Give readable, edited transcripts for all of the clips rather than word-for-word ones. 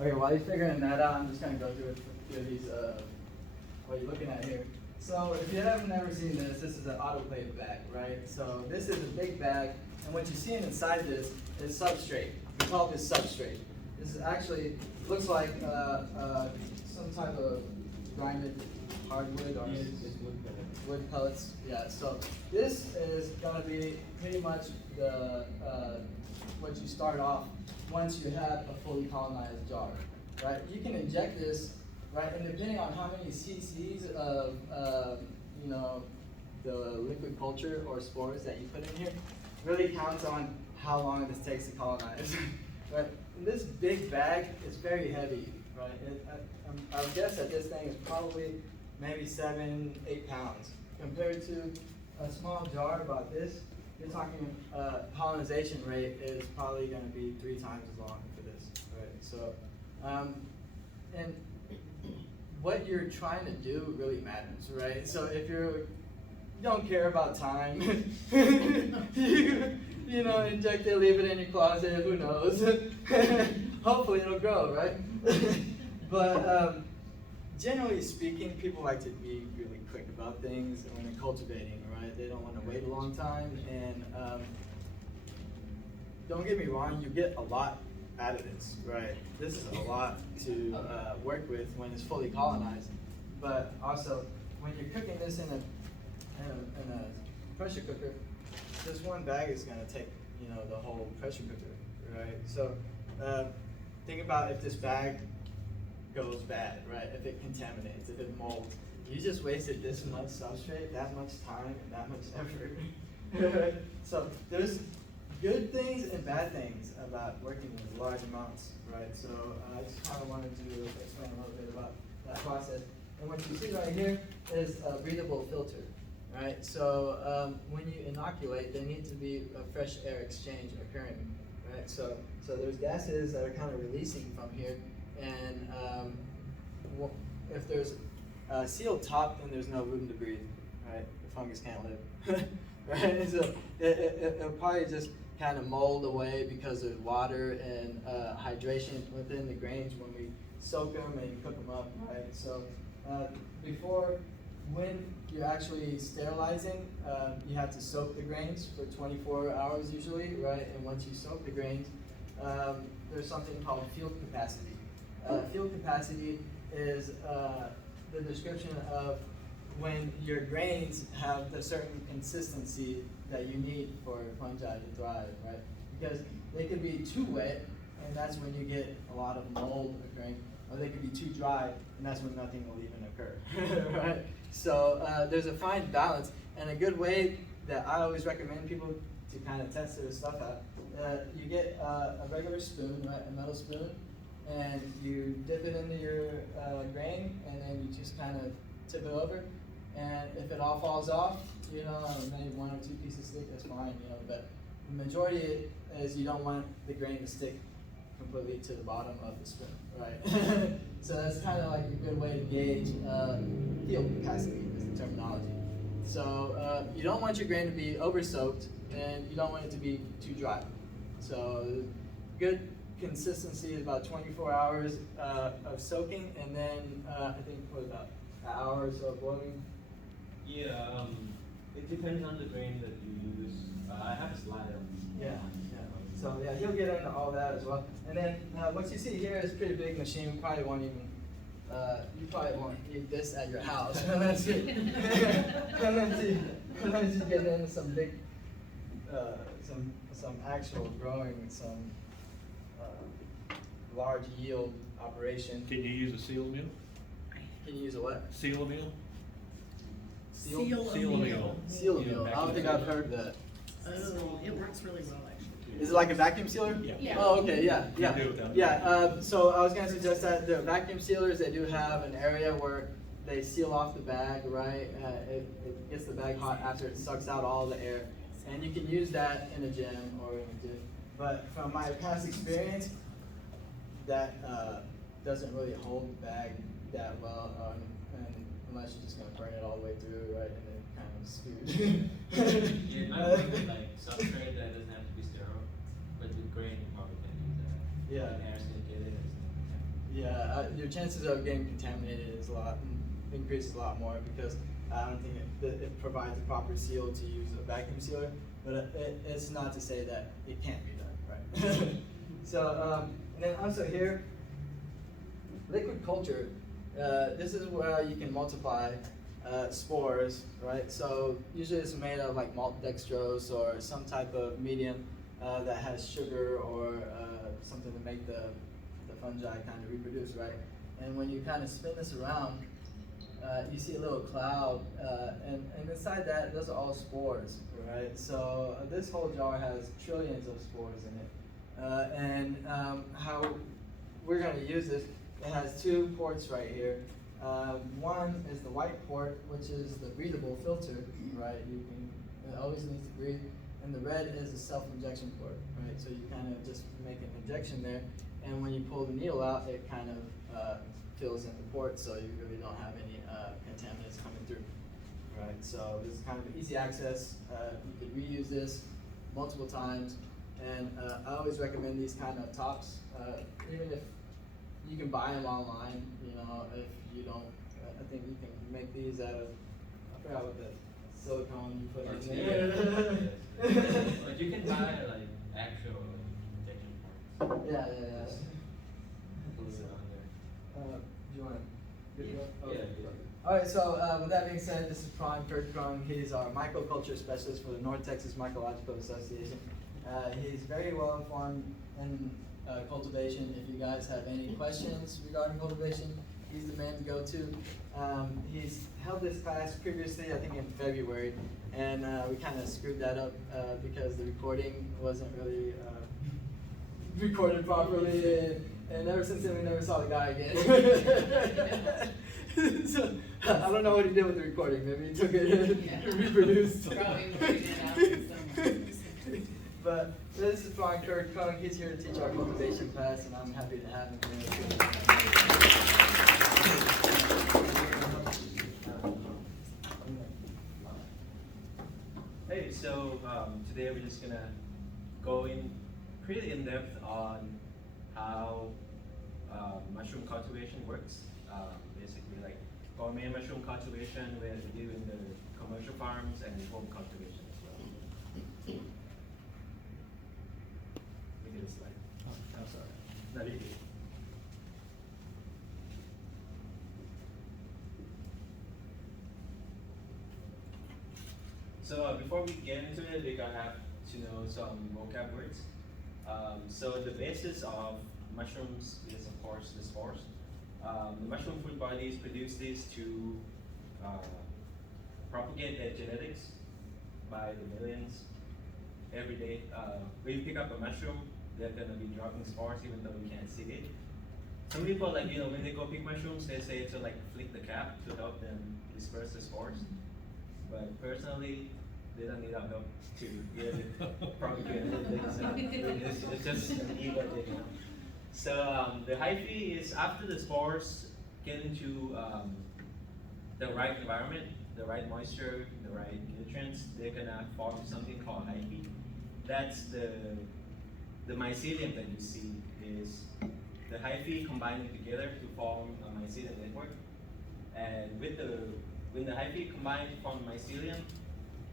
Okay, while you're figuring that out, I'm just going to go through these, what you're looking at here. So if you have never seen this, this is an autoclave bag, right? So this is a big bag, and what you see inside this is substrate. We call this substrate. This is actually, looks like some type of grinded hardwood or wood pellets. Yeah, so this is going to be pretty much the what you start off once you have a fully colonized jar, right? You can inject this, right, and depending on how many cc's of you know, the liquid culture or spores that you put in here really counts on how long this takes to colonize. Right? And this big bag is very heavy, right? I would guess that this thing is probably maybe 7-8 pounds compared to a small jar about this. You're talking colonization rate is probably going to be 3 times as long for this, right? So, and what you're trying to do really matters, right? So if you don't care about time, you know, inject it, leave it in your closet, who knows? Hopefully it'll grow, right? But generally speaking, people like to be really quick about things when they're cultivating, right? They don't want to wait a long time, and don't get me wrong, you get a lot out of this, right? This is a lot to work with when it's fully colonized, but also when you're cooking this in a pressure cooker, this one bag is going to take, you know, the whole pressure cooker, right? So think about if this bag goes bad, right? If it contaminates, if it molds, you just wasted this much substrate, that much time, and that much effort. So there's good things and bad things about working with large amounts, right? So I just kind of wanted to explain a little bit about that process. And what you see right here is a breathable filter, right? So when you inoculate, there needs to be a fresh air exchange occurring, right? So there's gases that are kind of releasing from here, and if there's a sealed top, then there's no room to breathe, right? The fungus can't live, right? So it'll probably just kind of mold away because there's water and hydration within the grains when we soak them and cook them up, right? So when you're actually sterilizing, you have to soak the grains for 24 hours usually, right? And once you soak the grains, there's something called field capacity. Field capacity is the description of when your grains have the certain consistency that you need for fungi to thrive, right? Because they could be too wet, and that's when you get a lot of mold occurring, or they could be too dry, and that's when nothing will even occur, right? So there's a fine balance, and a good way that I always recommend people to kind of test this stuff out, you get a regular spoon, right, a metal spoon, and you dip it into your grain, and then you just kind of tip it over. And if it all falls off, you know, maybe 1 or 2 pieces stick, that's fine, you know. But the majority is you don't want the grain to stick completely to the bottom of the spoon, right? So that's kind of like a good way to gauge field capacity is the terminology. So you don't want your grain to be over soaked, and you don't want it to be too dry. So good consistency is about 24 hours of soaking, and then I think what about an hour or so of boiling. Yeah, it depends on the grain that you use. I have a slider. Yeah. So yeah, he'll get into all that as well. And then what you see here is a pretty big machine. We probably won't even, you probably won't need this at your house unless you get into some big, some actual growing, some large yield operation. Can you use a seal mill? Can you use a what? Seal mill? Seal mill. Seal mill. I don't think I've heard that. Oh, it works really well, actually. Is it like a vacuum sealer? Yeah. Oh, okay, yeah. Yeah. So I was going to suggest that the vacuum sealers, they do have an area where they seal off the bag, right? It gets the bag hot after it sucks out all the air. And you can use that in a gym or in a gym. But from my past experience, that doesn't really hold the bag that well, and unless you're just going to burn it all the way through, right? And then kind of screwed. Yeah, I remember like substrate that doesn't have to be sterile, but with grain you probably can use that. Yeah. And air can get it. Yeah, your chances of getting contaminated is increases a lot more because I don't think it provides a proper seal to use a vacuum sealer. But it's not to say that it can't be done, right? So and then also here, liquid culture. This is where you can multiply spores, right? So usually it's made of like malt dextrose or some type of medium that has sugar or something to make the fungi kind of reproduce, right? And when you kind of spin this around, you see a little cloud, and inside that, those are all spores, right? So this whole jar has trillions of spores in it. And how we're going to use this, it has two ports right here. One is the white port, which is the breathable filter, right? It always needs to breathe. And the red is the self-injection port, right? So you kind of just make an injection there, and when you pull the needle out, it kind of fills in the port, so you really don't have any contaminants coming through, right? So this is kind of easy access. You could reuse this multiple times, and I always recommend these kind of tops, even if you can buy them online. You know, if you don't, I think you can make these out of, I forgot what the silicone you put in there. But you can buy like actual injection parts. Yeah. Put it on there. Do you want to? Yeah. All right. So with that being said, this is Pran Kerdkrung. He's our mycoculture specialist for the North Texas Mycological Association. He's very well informed in cultivation. If you guys have any questions regarding cultivation, he's the man to go to. He's held this class previously, I think in February, and we kind of screwed that up because the recording wasn't really recorded properly, and ever since then we never saw the guy again. So I don't know what he did with the recording. Maybe he took it and reproduced. Probably putting it out somewhere. But this is Pran Kerdkrung. He's here to teach our cultivation class, and I'm happy to have him here. Hey, so today we're just gonna go in pretty in depth on how mushroom cultivation works. Basically, like gourmet mushroom cultivation, where we do in the commercial farms, and home cultivation as well. Look at this slide. Oh, I'm sorry. No, you do. So before we get into it, we're gonna have to know some vocab words. So the basis of mushrooms is of course the spores. The mushroom fruit bodies produce these to propagate their genetics by the millions every day. When you pick up a mushroom, they're gonna be dropping spores even though you can't see it. Some people, like, you know, when they go pick mushrooms, they say to like flick the cap to help them disperse the spores. But personally, they don't need our help to really propagate anything. So it's just an ego thing. You know? So the hyphae is after the spores get into the right environment, the right moisture, the right nutrients, they're gonna form something called hyphae. That's the mycelium that you see is the hyphae combining together to form a mycelium network. And when the hyphae combine to form mycelium,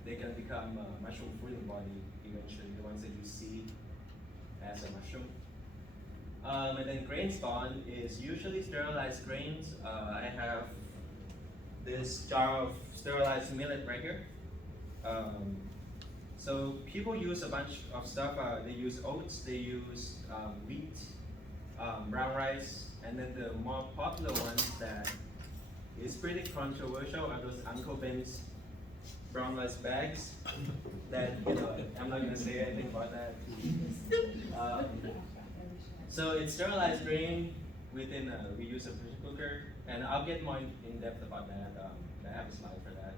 they can become a mushroom fruiting body eventually, the ones that you see as a mushroom. And then grain spawn is usually sterilized grains. I have this jar of sterilized millet right here. So people use a bunch of stuff. They use oats, they use wheat, brown rice, and then the more popular ones that is pretty controversial are those Uncle Ben's brown rice bags that, you know, I'm not gonna say anything about that. So it's sterilized grain within we use a pressure cooker, and I'll get more in depth about that. I have a slide for that.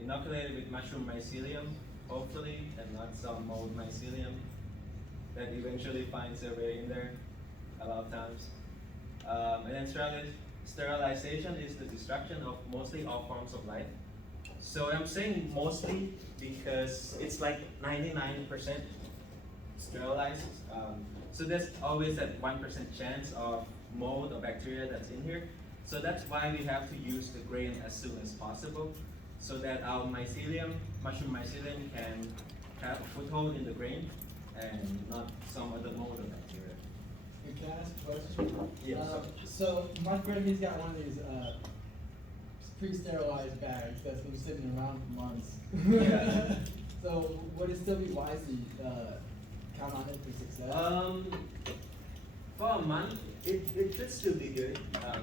Inoculated with mushroom mycelium, hopefully, and not some mold mycelium that eventually finds their way in there a lot of times. And then sterilization is the destruction of mostly all forms of life. So I'm saying mostly because it's like 99% sterilized. So there's always that 1% chance of mold or bacteria that's in here. So that's why we have to use the grain as soon as possible, so that our mycelium, mushroom mycelium, can have a foothold in the grain and not some other mold or bacteria. Can I ask a question? Yeah, So my friend, he's got one of these pre-sterilized bags that's been sitting around for months. Yeah. So would it still be wise to count on it for success? For a month, it should still be good.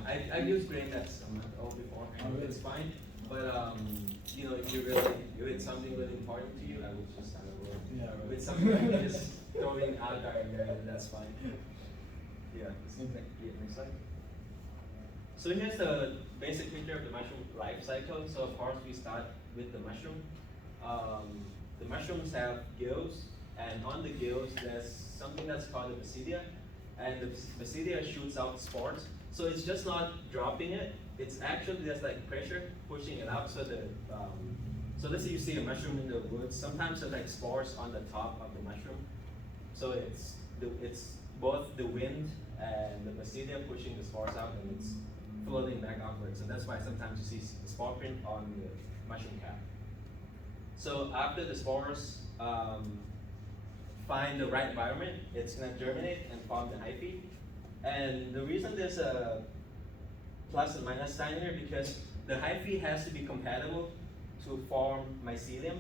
I used grain that's a month old before, Oh, really? it's fine. But you know, if it's something really important to you, I would just start over. Yeah, right. With something like just throwing agar in there, that's fine. Yeah. Okay. Yeah, next slide. So here's the basic picture of the mushroom life cycle. So of course we start with the mushroom. The mushrooms have gills, and on the gills there's something that's called a basidia, and the basidia shoots out spores. So it's just not dropping it; it's actually there's like pressure pushing it out. So so let's say you see a mushroom in the woods. Sometimes there's like spores on the top of the mushroom. So it's both the wind and the basidia pushing the spores out, and it's floating back outwards. And that's why sometimes you see the spore print on the mushroom cap. So after the spores find the right environment, it's gonna germinate and form the hyphae. And the reason there's a plus and minus sign here, because the hyphae has to be compatible to form mycelium.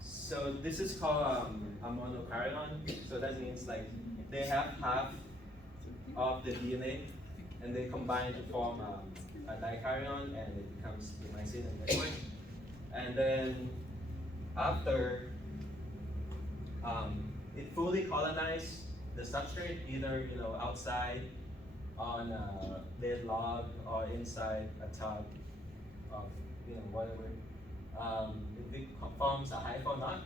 So this is called a monokaryon. So that means like they have half of the DNA, and they combine to form a dikaryon, and it becomes the mycelium network. And then after it fully colonizes the substrate, either outside on a dead log or inside a tub of whatever, it forms a hypha knot,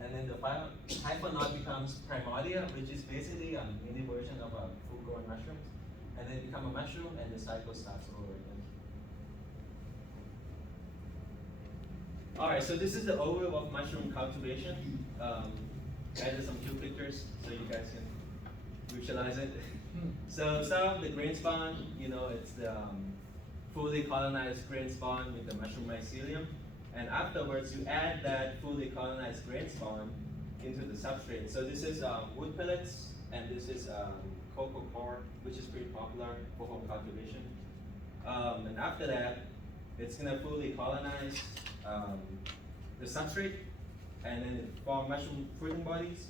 and then the hypha knot becomes primordia, which is basically a mini version of a full-grown mushroom, and then become a mushroom, and the cycle starts over again. All right, so this is the overview of mushroom cultivation. Added some cute pictures so you guys can visualize it. So start with the grain spawn. It's the fully colonized grain spawn with the mushroom mycelium, and afterwards you add that fully colonized grain spawn into the substrate. So this is wood pellets, and this is cocoa coir, which is pretty popular for home cultivation. And after that, it's gonna fully colonize the substrate, and then it form mushroom fruiting bodies.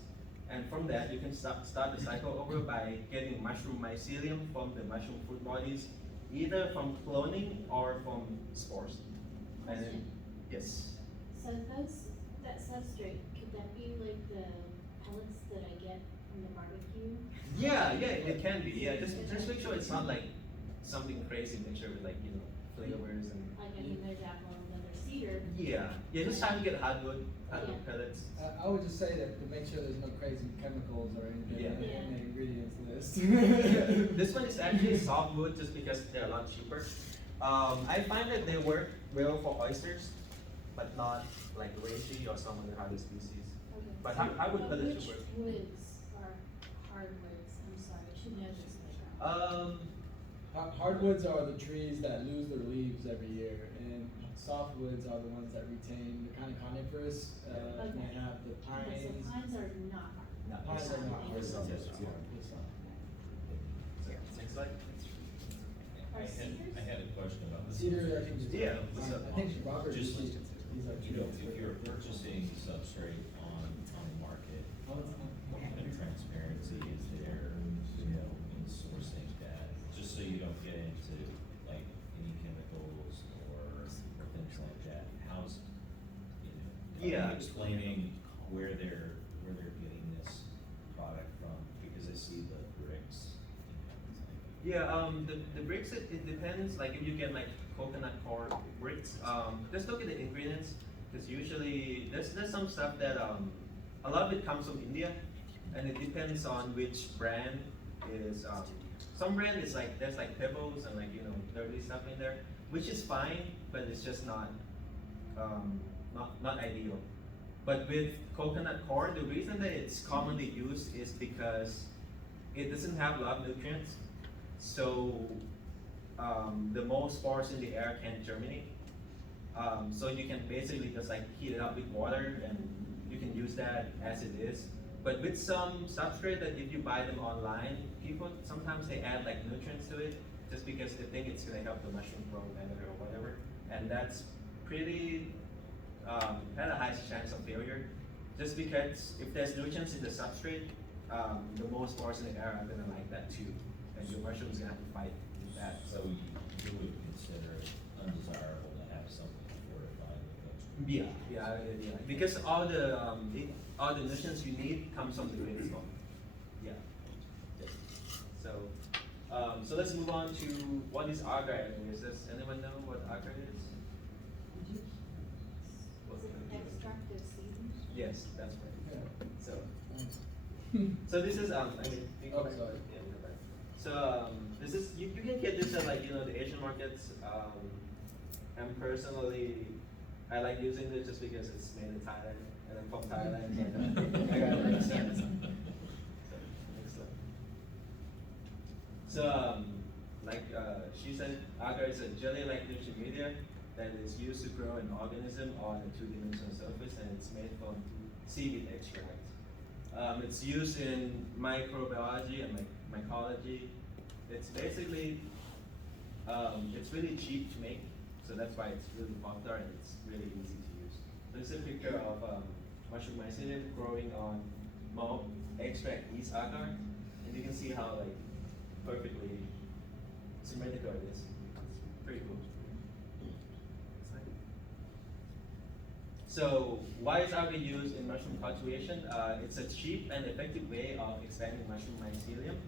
And from that, you can start the cycle over by getting mushroom mycelium from the mushroom fruit bodies, either from cloning or from spores. And then, yes. So that substrate, could that be like the pellets that I get from the barbecue? Yeah, it can be. Yeah, just make sure it's not like something crazy mixture with flavors and. Like I think there's apple and then there's cedar. Yeah, just try to get hardwood pellets. I would just say that to make sure there's no crazy chemicals or anything Yeah. in the ingredients list. This one is actually softwood just because they're a lot cheaper. I find that they work well for oysters, but not like reishi or some other other species. Okay. But hardwood pellets should work. Which woods are hardwoods? I'm sorry, I should know this later. Hardwoods are the trees that lose their leaves every year, and softwoods are the ones that retain. They're kind of coniferous. Okay. They have the Okay, so pines. pines are not hard. No, Pines are not Yes. hard. Yes. Next slide. Are I cedars? had a question about this. Cedar, I think. Is, Yeah, what's up? I think Robert. Just, he's our you know, if you're purchasing substrate on the market, what kind of transparency is there, in sourcing that, just so you don't get into like any chemicals or things like that? How's, Yeah. explaining where they're getting this product from, because I see the bricks. Yeah, the bricks, it depends. Like if you get like coconut coir bricks, just look at the ingredients, because usually there's some stuff that a lot of it comes from India, and it depends on which brand is. Some brand is like there's like pebbles and like dirty stuff in there, which is fine, but it's just not ideal. But with coconut coir, the reason that it's commonly used is because it doesn't have a lot of nutrients, so the mold spores in the air can germinate. So you can basically just like heat it up with water and you can use that as it is. But with some substrate that if you buy them online, people sometimes they add like nutrients to it just because they think it's gonna help the mushroom grow better or whatever. And that's pretty, had a high chance of failure. Just because if there's nutrients in the substrate, the mold spores in the air are gonna like that too. And your mushroom's gonna have to fight with that. So you would consider it undesirable to have something fortified with Yeah, yeah. Because all the nutrients you need comes from the green stone. Yeah. Yes. So, so let's move on to what is agar anyways. Does anyone know what agar is? Is it extract of seeds? Yes, that's right. So, Mm. so this is I mean. you go Oh, back. sorry. Yeah, go back. So this is you can get this at like the Asian markets. And personally, I like using it just because it's made in Thailand, and I'm from Thailand, and I got it makes sense. So, next slide. So, like she said, agar is a jelly-like nutrient media that is used to grow an organism on a two-dimensional surface, and it's made from seaweed extract. It's used in microbiology and mycology. It's basically, it's really cheap to make. So that's why it's really popular and it's really easy to use. So this is a picture of mushroom mycelium growing on mold extract yeast agar, and you can see how like perfectly symmetrical it is. It's pretty cool. So why is agar used in mushroom cultivation? It's a cheap and effective way of expanding mushroom mycelium.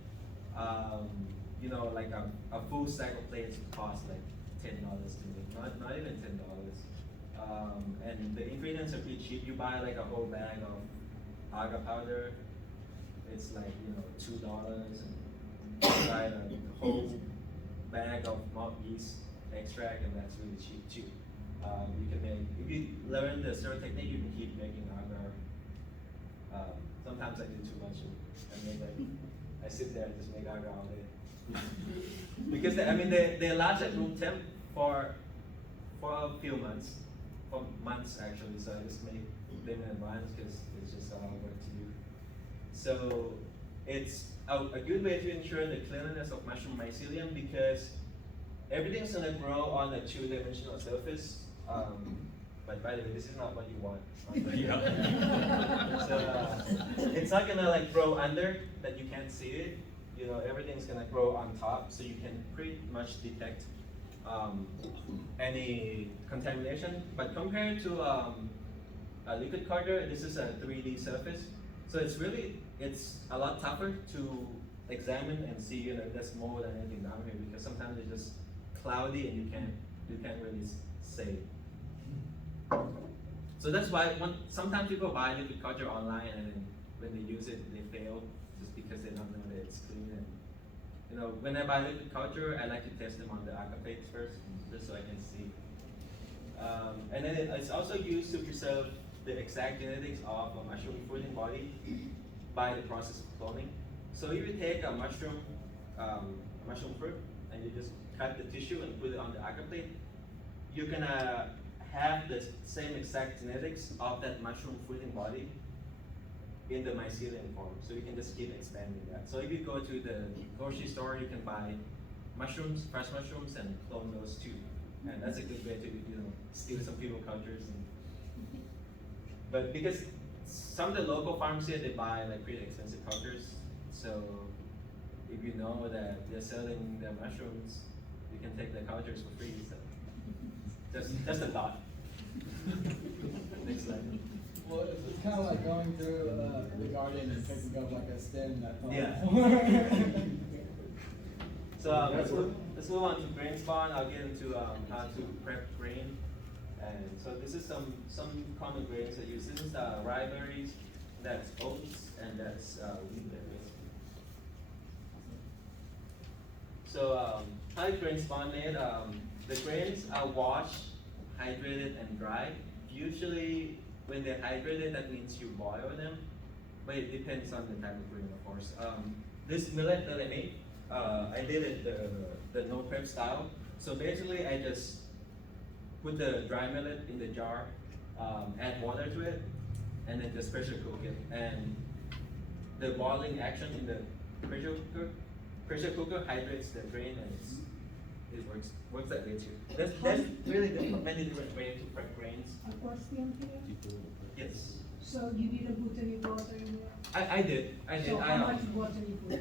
Like a full stack of plates would cost like $10 to make, not even $10. And the ingredients are pretty cheap. You buy like a whole bag of agar powder, it's like $2, and you buy a whole bag of malt yeast extract, and that's really cheap too. You can make, if you learn the stir technique, you can keep making agar. Sometimes I do too much and make like, I sit there and just make agar all day. Because they last at room temp for a few months, for months actually. So I just make them in advance because it's just a lot of work to do. So it's a good way to ensure the cleanliness of mushroom mycelium because everything's gonna grow on a two-dimensional surface. But by the way, this is not what you want. So it's not gonna like grow under that you can't see it. Everything's gonna grow on top, so you can pretty much detect any contamination. But compared to a liquid culture, this is a 3D surface, so it's a lot tougher to examine and see if there's mold and anything down here because sometimes it's just cloudy and you can't really say. So that's why sometimes people buy liquid culture online and then when they use it they fail just because they don't know that it's clean. And when I buy liquid culture, I like to test them on the agar plates first, just so I can see. And then it's also used to preserve the exact genetics of a mushroom fruiting body by the process of cloning. So if you take a mushroom fruit and you just cut the tissue and put it on the agar plate, you're gonna have the same exact genetics of that mushroom fruiting body in the mycelium form, so you can just keep expanding that. So if you go to the grocery store, you can buy mushrooms, fresh mushrooms, and clone those too. And that's a good way to steal some people cultures. But because some of the local farms here, they buy like pretty expensive cultures. So if you know that they're selling their mushrooms, you can take the cultures for free. So just a thought. Next slide. Well, it's kind of like going through the garden and picking up like a stem that falls. Yeah. So let's move on to grain spawn. I'll get into how to prep grain. And so this is some common grains that use. This is rye berries, that's oats, and that's wheat berries. So how is grain spawn made? The grains are washed, hydrated, and dried. Usually when they're hydrated, that means you boil them, but it depends on the type of grain, of course. this millet that I made, I did it the no prep style. So basically, I just put the dry millet in the jar, add water to it, and then just pressure cook it. And the boiling action in the pressure cooker hydrates the grain, and it works that way too. There's really many different ways to prep grains. A question here. Yes, So you didn't put any water in there? I did. So how much water you put?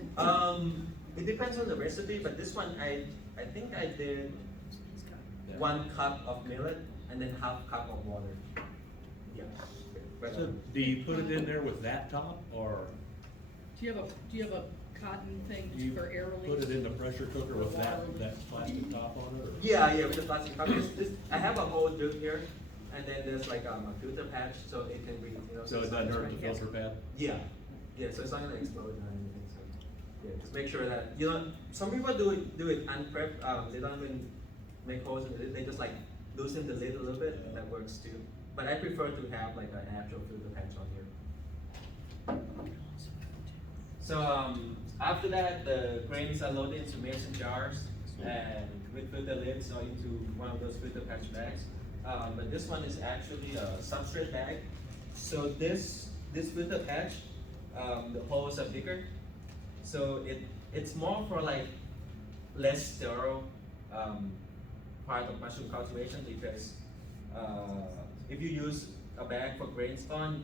It depends on the recipe, but this one I think I did 1 cup of millet and then half cup of water. Yeah. But, So do you put it in there with that top, or Do you have a cotton thing you for air put release? it in the pressure cooker with that plastic top on it, or? yeah, with the plastic cup. I have a whole tube here, and then there's like a filter patch so it can breathe. You know, So it it's doesn't not- hurt the filter pad? Yeah, so it's not gonna explode or anything. So yeah, just make sure that some people do it unprepped. They don't even make holes in it. They just like loosen the lid a little bit, and that works too. But I prefer to have like an actual filter patch on here. So after that, the grains are loaded into mason jars and with filter lids or into one of those filter patch bags. But this one is actually a substrate bag. So this filter patch, the holes are bigger. So it's more for like less sterile part of mushroom cultivation, because if you use a bag for grain spawn,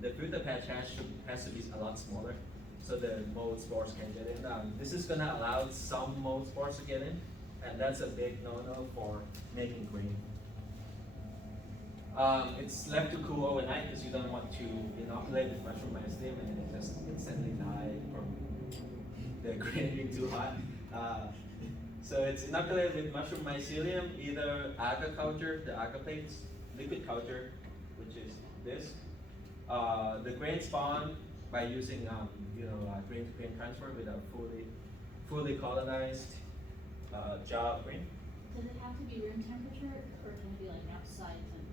the filter patch has to be a lot smaller, so the mold spores can get in. This is gonna allow some mold spores to get in, and that's a big no-no for making grain. It's left to cool overnight because you don't want to inoculate with mushroom mycelium and then just instantly die from the grain being too hot. So it's inoculated with mushroom mycelium, either agar culture, the agar plates, liquid culture, which is this. The grain spawn by using grain-to-grain transfer with a fully colonized jar of grain. Does it have to be room temperature or can it be like outside temperature?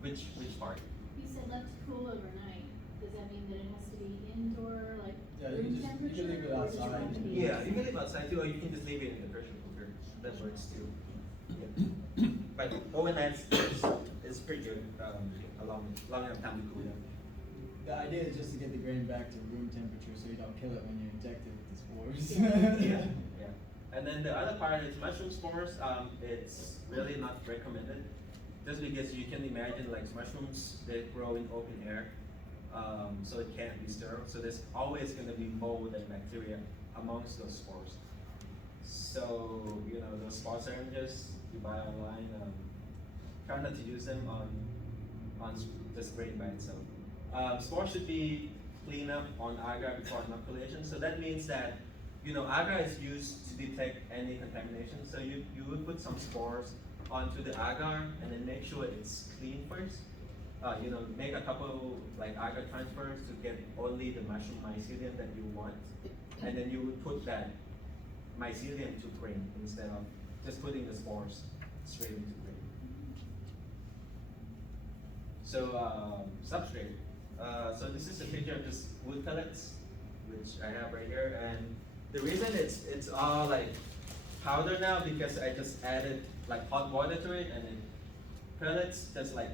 Which part? You said left to cool overnight. Does that mean that it has to be indoor, like Yeah, you room can temperature? leave it or does outside. have to be Yeah, you can leave outside too, or you can just leave it in the pressure cooker. That works too. Yeah. But overnight is pretty good. A long enough time to cool down. The idea is just to get the grain back to room temperature so you don't kill it when you inject it with the spores. Yeah. And then the other part is mushroom spores. It's really not recommended, just because you can imagine like mushrooms, they grow in open air, so it can't be sterile. So there's always going to be mold and bacteria amongst those spores. So those spore syringes you buy online, try not to use them on just grain by itself. Spores should be cleaned up on agar before inoculation. So that means that agar is used to detect any contamination. So you would put some spores onto the agar and then make sure it's clean first. Make a couple like agar transfers to get only the mushroom mycelium that you want, and then you would put that mycelium to grain instead of just putting the spores straight into grain. So substrate. So this is a picture of just wood pellets, which I have right here, and the reason it's all like powder now because I just added like hot water to it, and then pellets just like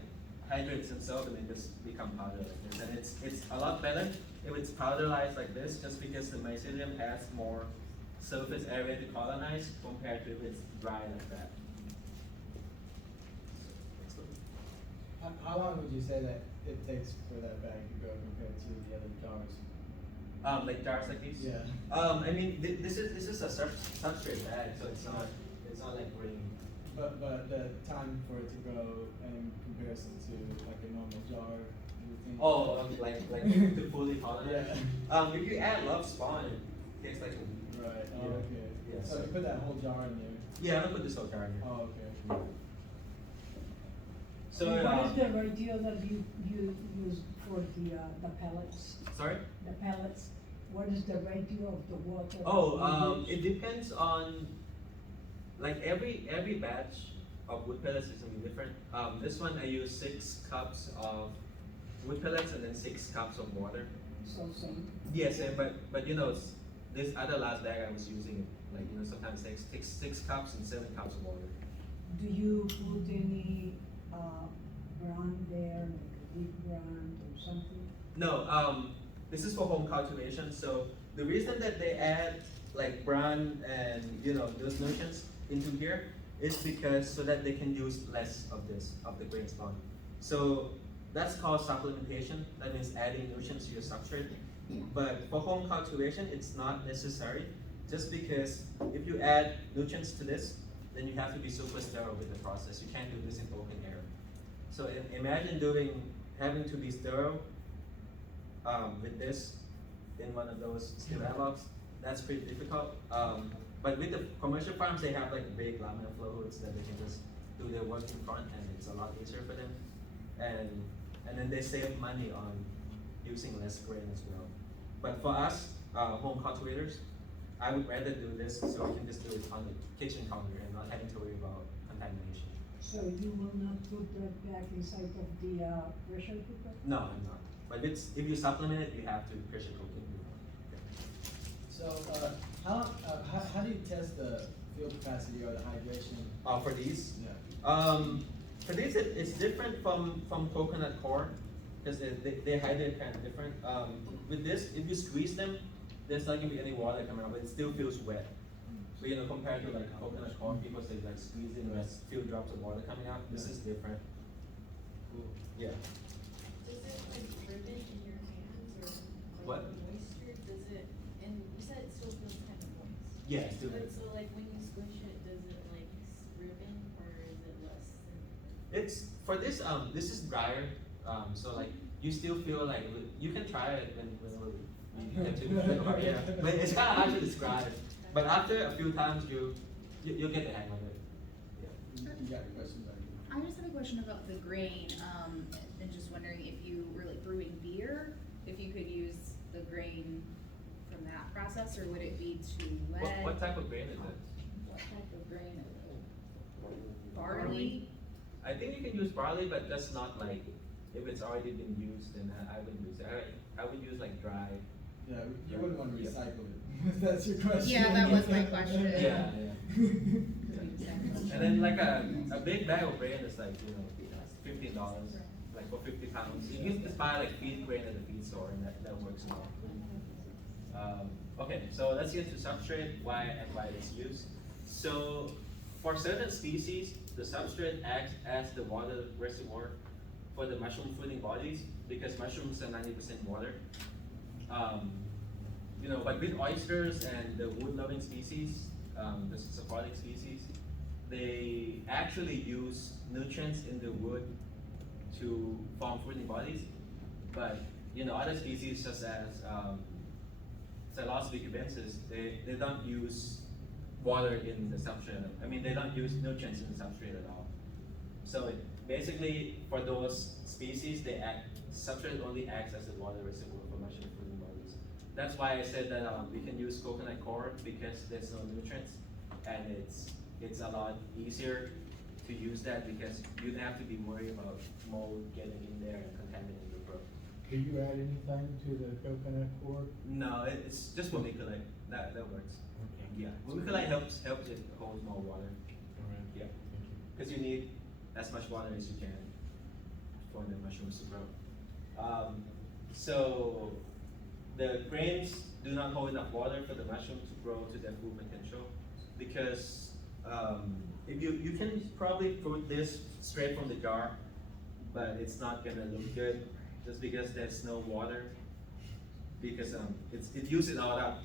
hydrates themselves and they just become powder like this. And it's a lot better if it's powderized like this, just because the mycelium has more surface area to colonize compared to if it's dry like that. How long would you say that it takes for that bag to grow compared to the other jars? Like jars like these? Yeah. I mean, this is a substrate bag, so it's not like green. But the time for it to grow in comparison to like a normal jar, you would think? Oh, like to fully colonize. Yeah. If you add love spawn, it tastes like. Right. Oh, Yeah. okay. Yeah, So so- you put that whole jar in there. Yeah, I'm gonna put this whole jar in here. Oh, okay. So What is the ratio that you use for the pellets? sorry. The pellets, what is the ratio of the water? Oh, that you it use? depends on, like every batch of wood pellets is gonna be different. This one I use 6 cups of wood pellets and then 6 cups of water. So same. Yes, but you know, this other last bag I was using, like, you know, sometimes takes 6 cups and 7 cups of water. Do you put any, brand there, like a big brand or something? No, this is for home cultivation. So the reason that they add like bran and, you know, those nutrients into here is because so that they can use less of the grain spawn. So that's called supplementation. That means adding nutrients to your substrate. But for home cultivation, it's not necessary. Just because if you add nutrients to this, then you have to be super sterile with the process. You can't do this in open air. So imagine having to be sterile with this in one of those steel airlocks. That's pretty difficult. But with the commercial farms, they have like big laminar flow hoods that they can just do their work in front, and it's a lot easier for them. And then they save money on using less grain as well. But for us, home cultivators, I would rather do this so we can just do it on the kitchen counter and not having to worry about contamination. So you will not put that back inside of the, pressure cooker? No, I'm not. But if you supplement it, you have to pressure cook it. So, how do you test the field capacity or the hydration? For these, Yeah. for these it's different from coconut core because they hydrate kind of different. With this, if you squeeze them, there's not gonna be any water coming out, but it still feels wet. So you know, compared to like coconut core, people say like squeezing, there's few drops of water coming out. This is different. Cool. Yeah. Does it like ribbon in your hands or like What? moisture? Does it, and you said it still feels kind of moist. Yeah, it's still But good. so like when you squish it, does it like ribbon or is it less than? It's for this. This is drier. So like you still feel like you can try it when we get to yeah. But it's kind of hard to describe. But after a few times, you'll get the hang of it. Yeah. You got your questions already? I just have a question about the grain, and just wondering if you were like brewing beer, if you could use the grain from that process, or would it be too wet? What type of grain is it? What type of grain is it? Barley? I think you can use barley, but that's not like if it's already been used. Then I wouldn't use it. I would use like dry. Yeah, you wouldn't want to recycle it. If that's your question. Yeah, that was my question. Yeah, And then like a big bag of grain is like, you know, $15, like for 50 pounds. You can just buy like feed grain at the feed store, and that works well. Okay, so let's get to substrate, why it's used. So for certain species, the substrate acts as the water reservoir for the mushroom feeding bodies because mushrooms are 90% water. You know, but with oysters and the wood-loving species, the saprophytic species, they actually use nutrients in the wood to form fruiting bodies. But you know, other species such as Psilocybe cubensis, they don't use water in the substrate. I mean, they don't use nutrients in the substrate at all. So basically, for those species, substrate only acts as the water reservoir for mushroom fruiting bodies. That's why I said that we can use coconut core because there's no nutrients, and it's a lot easier to use that because you don't have to be worried about mold getting in there and contaminating the growth. Do you add anything to the coconut core? No, it's just vermiculite. That works. Okay. Yeah, vermiculite helps it hold more water. All right. Yeah, Thank you. because you need as much water as you can for the mushrooms to grow. So the grains do not hold enough water for the mushroom to grow to their full potential because if you can probably fruit this straight from the jar, but it's not gonna look good just because there's no water because it uses it all up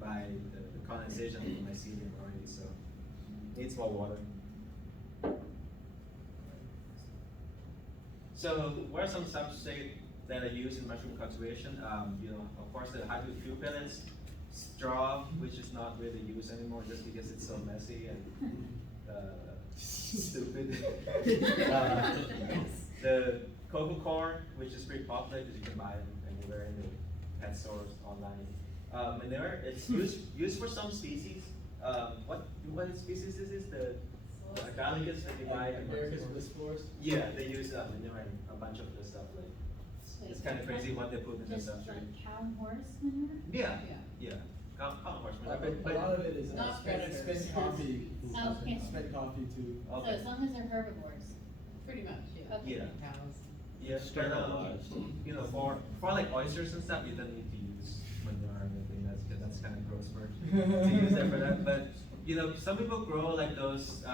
by the condensation of the mycelium already, so it needs more water. So what are some substrates that are used in mushroom cultivation? You know, of course, the hybrid fuel pellets, straw, which is not really used anymore just because it's so messy and stupid. The cocoa core, which is pretty popular because you can buy them anywhere in the pet stores online. Manure, it's used for some species. What species is this? The agaricus that you buy. America's with spores. Yeah, they use manure and a bunch of other stuff like It's kind of crazy what they put in the Just substrate. like cow and horse manure? Yeah, Yeah. yeah. Cow horse A manure. lot of it is Not spent predators. coffee, Okay. spent coffee too. So Okay. as long as they're herbivores. Pretty much, yeah. Okay. Yeah. Cows. Yeah, Sterilized. you know, for like oysters and stuff, you don't need to use manure or anything. That's kind of gross for to use that for that. But you know, some people grow like those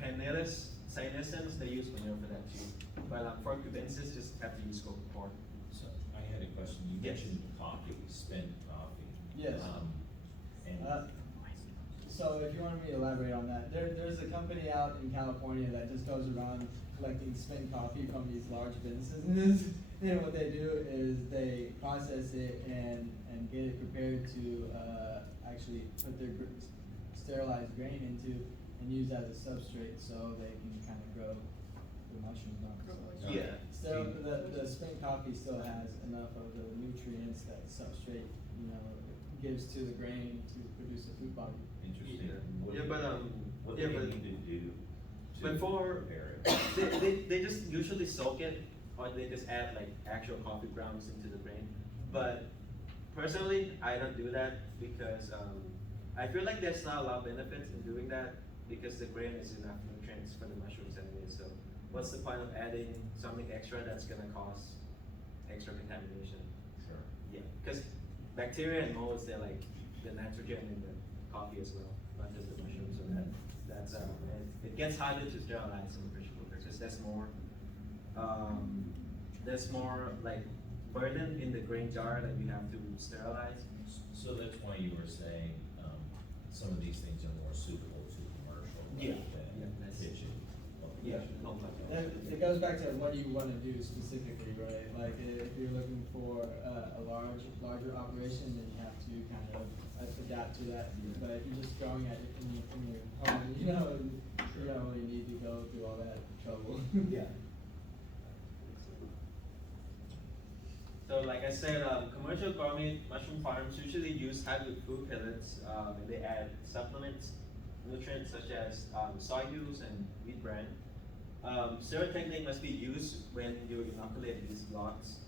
Panellus senescens. They use manure for that too. But for cubensis, just have to use corn. So I had a question, you Yes. mentioned coffee, spent coffee. Yes. And So if you want me to elaborate on that, there's a company out in California that just goes around collecting spent coffee from these large businesses. And what they do is they process it and get it prepared to actually put their sterilized grain into and use as a substrate so they can kind of grow the mushrooms on. Grow So oysters. Yeah. still, the spent coffee still has enough of the nutrients that substrate, gives to the grain to produce a food body. interesting. Yeah, but What yeah, do but they need to do but to for- prepare it? they just usually soak it, or they just add like actual coffee grounds into the grain. But personally, I don't do that because I feel like there's not a lot of benefits in doing that because the grain is enough nutrients for the mushrooms anyway. So what's the point of adding something extra that's gonna cause extra contamination? Sure. Yeah, because bacteria and molds, they're like the nitrogen in the coffee as well, not just the mushrooms. So that's it gets harder to sterilize in the pressure cooker because there's more like burden in the grain jar that you have to sterilize. So that's why you were saying, some of these things are more suitable to commercial Yeah, rather yeah, than that's- kitchen. Yeah, application. no, but- It goes back to what do you want to do specifically, right? Like if you're looking for a larger operation, then you have to kind of adapt to that. But if you're just growing at it in your home, you don't really need to go through all that trouble. Yeah. So like I said, commercial gourmet mushroom farms usually use hybrid food pellets, and they add supplements, nutrients such as soy juice and wheat bran. Certain technique must be used when you inoculate these blocks,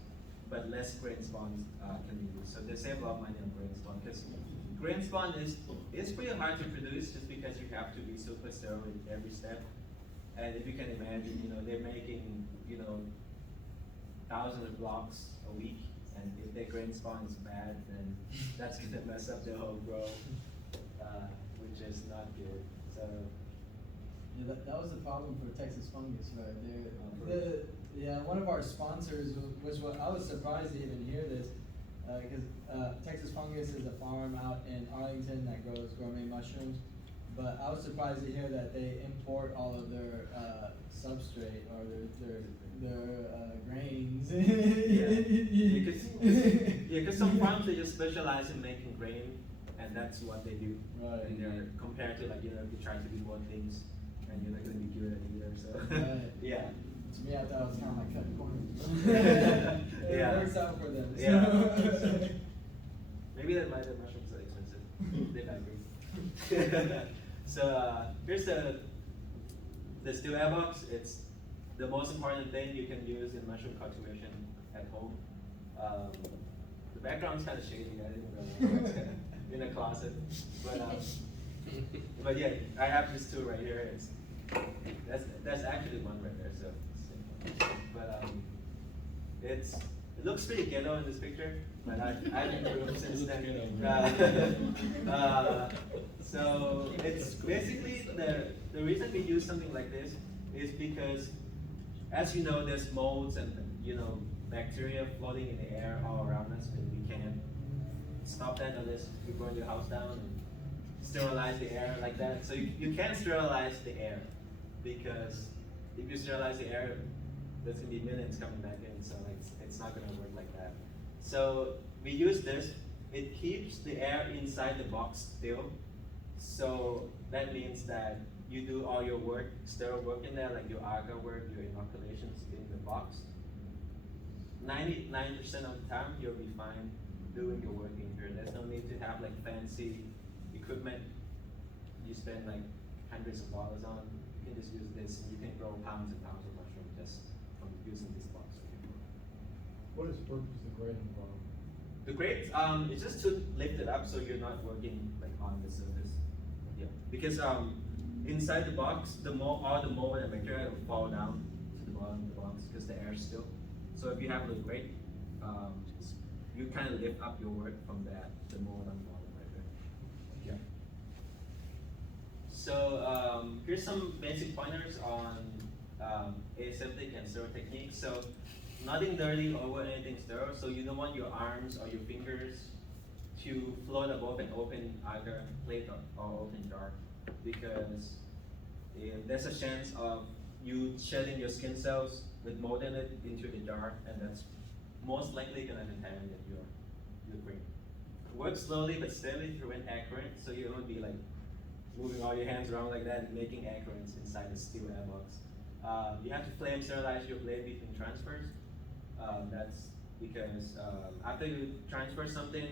but less grain spawn can be used. So they save a lot of money on grain spawn because grain spawn is pretty hard to produce just because you have to be super sterile in every step. And if you can imagine, they're making, thousands of blocks a week, and if their grain spawn is bad, then that's gonna mess up their whole grow, which is not good. So Yeah, that was the problem for Texas fungus right there. Yeah, one of our sponsors, which I was surprised to even hear this, because Texas fungus is a farm out in Arlington that grows gourmet mushrooms. But I was surprised to hear that they import all of their substrate or their grains. Because some farms they just specialize in making grain, and that's what they do. Right. And they're compared to if you try to do more things, and you're not gonna be good at either. So Right. yeah. To me, I thought it was kind of like cutting corners. It Yeah. works out for them. Yeah. So. Maybe that's why the mushrooms are expensive. They digress. So here's the still air box. It's the most important thing you can use in mushroom cultivation at home. The background's kind of shady. I didn't really know it's kind of in a closet, but yeah, I have this tool right here. That's actually one right there. So, but it looks pretty ghetto in this picture, but I've improved since then. So it's basically the reason we use something like this is because, as you know, there's molds and bacteria floating in the air all around us, and we can't stop that unless you burn your house down and sterilize the air like that. So you can't sterilize the air because if you sterilize the air, there's gonna be millions coming back in. So it's not gonna work like that. So we use this. It keeps the air inside the box still. So that means that you do all your work, sterile work in there, like your agar work, your inoculations in the box. 99% of the time, you'll be fine doing your work in here. There's no need to have like fancy equipment you spend like hundreds of dollars on. You can just use this, and you can grow pounds and pounds of mushrooms just from using this box. What is the purpose of the grading bar? The grate, it's just to lift it up so you're not working like on the surface. Yeah, because inside the box, all the mold and bacteria will fall down to the bottom of the box because the air is still. So if you have the grate, you kind of lift up your work from the mold on the bottom right there. Yeah. So here's some basic pointers on aseptic and sterile techniques. So nothing dirty over anything sterile. So you don't want your arms or your fingers to float above an open agar plate or open jar, because there's a chance of you shedding your skin cells with mold in it into the jar, and that's most likely gonna contaminate your grain. Work slowly but steadily to prevent air current, so you don't be like moving all your hands around like that and making air currents inside the steel air box. You have to flame sterilize your blade between transfers. That's because after you transfer something,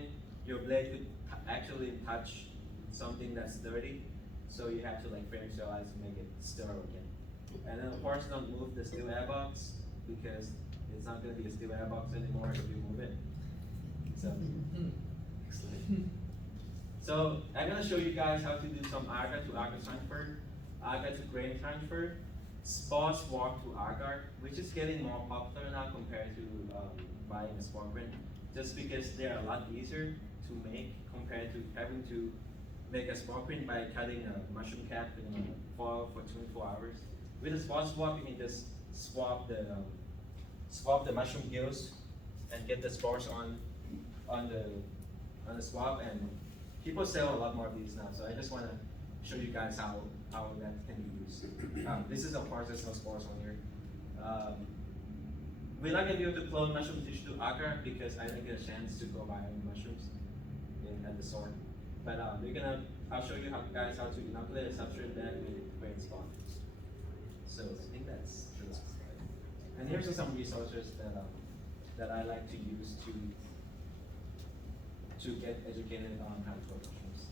your blade could actually touch something that's dirty, so you have to like flame sterilize to make it sterile again. And then of course don't move the steel air box, because it's not going to be a steel air box anymore if you move it. So, excellent. So I'm going to show you guys how to do some agar to agar transfer, agar to grain transfer, spore swap to agar, which is getting more popular now compared to buying a spore grain, just because they're a lot easier to make compared to having to make a spore grain by cutting a mushroom cap in a foil for 24 hours. With a spore swap, you can just swap the mushroom gills and get the spores on the swab, and people sell a lot more of these now, so I just want to show you guys how that can be used. This is of course there's no spores on here. We're not going to be able to clone mushroom tissue to agar because I didn't get a chance to go buy any mushrooms at the store. But I'll show you guys how to inoculate a substrate bed with grain spawn. So I think that's the last slide. And here's some resources that I like to use to get educated on how to grow mushrooms.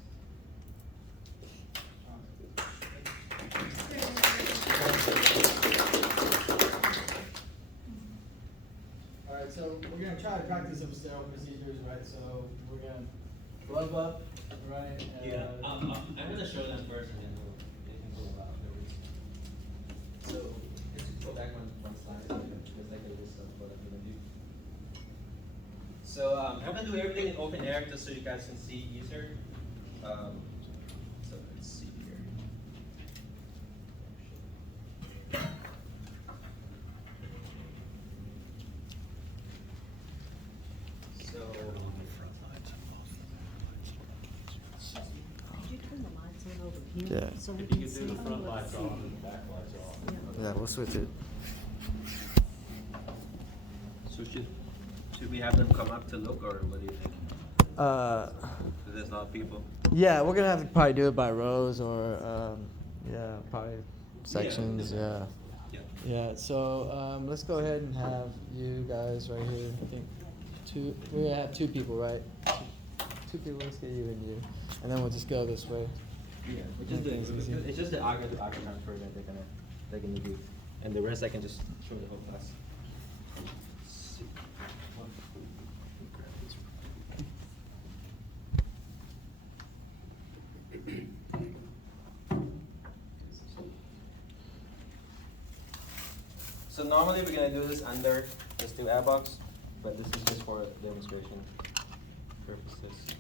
Alright, so we're going to try to practice some sterile procedures, right? So we're going to glove up, right? Yeah, I'm going to show them first, and then they can go about their research. So let's go back one slide. There's like a list of what I'm going to do. So I'm going to do everything in open air just so you guys can see easier. So let's see here. So Could you turn the lights on over here? Yeah. So we If can you could see do the front what's lights on and the back lights off. Yeah, we'll switch it. So should we have them come up to look, or what do you think? So there's a lot of people. Yeah, we're gonna have to probably do it by rows or yeah, probably sections. Yeah. Yeah. Yeah. So let's go ahead and have you guys right here. I think two. We have two people, right? Two people. Let's get you and you, and then we'll just go this way. Yeah. Okay, It's just the agar to agar transfer that they're gonna do, and the rest I can just show the whole class. So normally we're gonna do this under the steel air box, but this is just for demonstration purposes.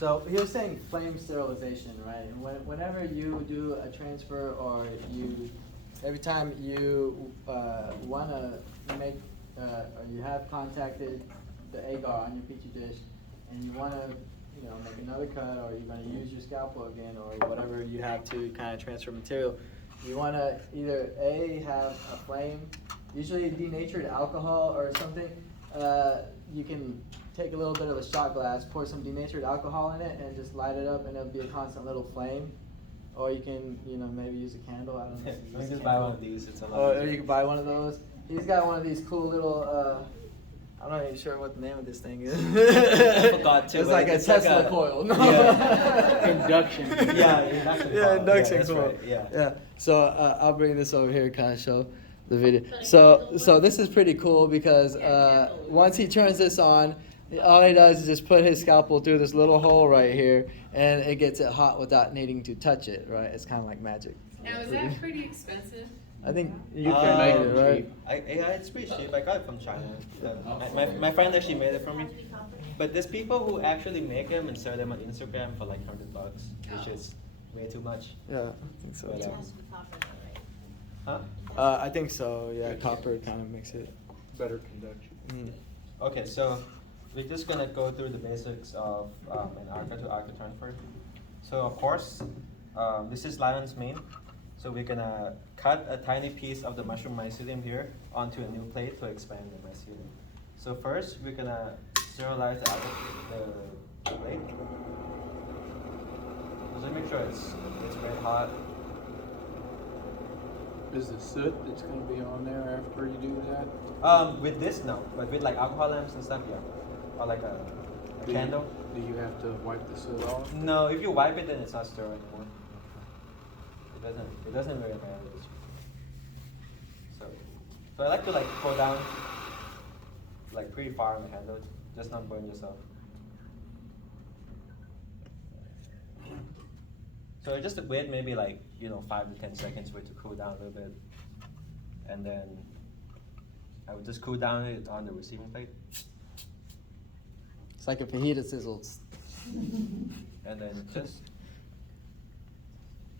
So he was saying flame sterilization, right? And whenever you do a transfer, or every time you want to make, or you have contacted the agar on your petri dish, and you want to, make another cut, or you're going to use your scalpel again, or whatever you have to kind of transfer material, you want to either have a flame, usually denatured alcohol or something. You can take a little bit of a shot glass, pour some denatured alcohol in it, and just light it up, and it'll be a constant little flame. Or you can, maybe use a candle. I don't know. You can just buy one of these. It's a lot Or easier. you can buy one of those. He's got one of these cool little I'm not even sure what the name of this thing is. I forgot too, It's but like a it's like Tesla a- coil. No. Yeah. Induction. Yeah, induction Yeah, coil. induction Yeah, that's coil. right, yeah. Yeah. So I'll bring this over here, kind of show the video. But So this is pretty cool because once he turns this on, all he does is just put his scalpel through this little hole right here, and it gets it hot without needing to touch it. Right? It's kind of like magic. Now, is that pretty expensive? I think you can make it, right? Yeah, it's pretty cheap. I got it from China. My friend actually made it for me. But there's people who actually make them and sell them on Instagram for like $100, which is way too much. Yeah, I think so. But, It too. has to be copper though, right? Huh? I think so. Yeah, copper kind of makes it. Better conduction. Mm. Okay, so we're just gonna go through the basics of an agar to agar transfer. So of course, this is lion's mane. So we're gonna cut a tiny piece of the mushroom mycelium here onto a new plate to expand the mycelium. So first, we're gonna sterilize the plate. Just make sure it's very hot. Is the soot that's gonna be on there after you do that? With this, no, but with like alcohol lamps and stuff, yeah, or like a Do you- candle. Do you have to wipe the soot off? No, if you wipe it, then it's not sterile anymore. It doesn't really matter. So I like to like pour down like pretty far on the handle, just not burn yourself. So just wait maybe like 5 to 10 seconds for it to cool down a little bit, and then I would just cool down it on the receiving plate, It's like a fajita sizzles. and then just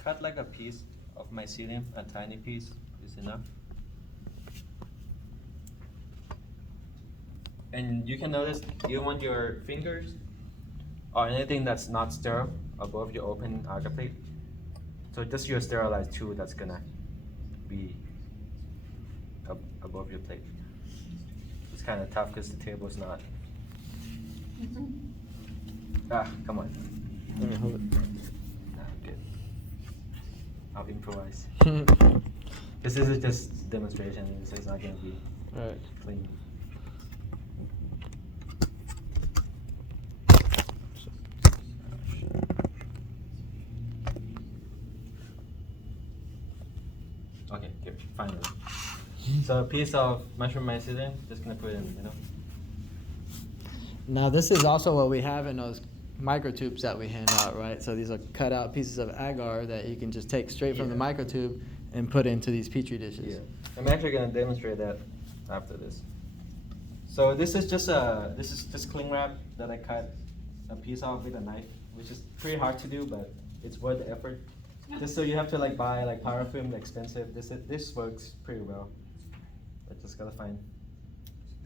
cut like a piece of mycelium, a tiny piece is enough. And you can notice you want your fingers or anything that's not sterile above your open agar plate. So just your sterilized tool that's gonna be above your plate. It's kind of tough because the table's not. Come on. Let me hold it. Good. I'll improvise. This is just demonstration, so it's not gonna be Right. clean. Okay, good, finally. So a piece of mushroom mycelium, just gonna put it in, Now this is also what we have in those microtubes that we hand out, right? So these are cut out pieces of agar that you can just take straight from the Yeah. microtube and put into these petri dishes. Yeah. I'm actually gonna demonstrate that after this. So this is just cling wrap that I cut a piece off with a knife, which is pretty hard to do, but it's worth the effort. Just so you have to like buy like parafilm, expensive. This works pretty well. I just gotta find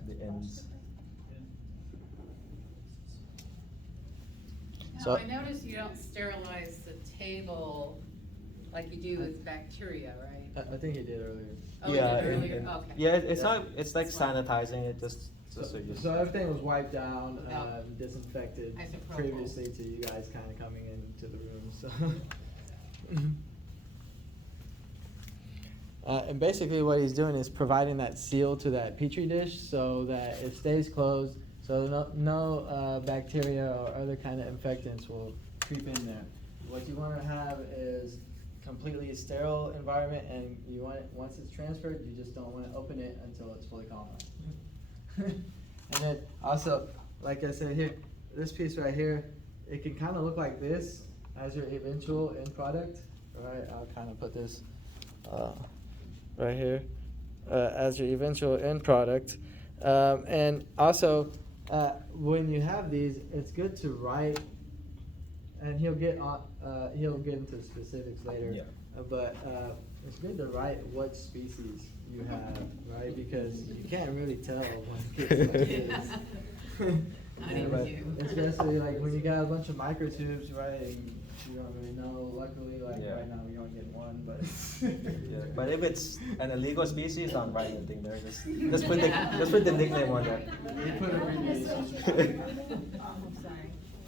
the ends. So- Now, I noticed you don't sterilize the table like you do with bacteria, right? I think he did earlier. Oh, you did earlier? Okay. Yeah, it's Yeah. not. It's like sanitizing it just so you. So everything was wiped down, Oh. disinfected Isopropyl. previously to you guys kind of coming into the room. So, and basically what he's doing is providing that seal to that petri dish so that it stays closed, so no bacteria or other kind of infectants will creep in there. What you want to have is completely sterile environment, and you want it, once it's transferred, you just don't want to open it until it's fully colonized. And then also, like I said here, this piece right here, it can kind of look like this as your eventual end product, right? I'll kind of put this right here as your eventual end product. And also, when you have these, it's good to write, and he'll get into specifics later. Yeah. But it's good to write what species you have, right? Because you can't really tell what gets what it is. Not even but you. especially like when you got a bunch of microtubes, right? And you don't really know. Luckily, like Yeah. right now we only get one, but Yeah, but if it's an illegal species, don't write anything there. Just put the nickname on there. we put abbreviations. Sorry.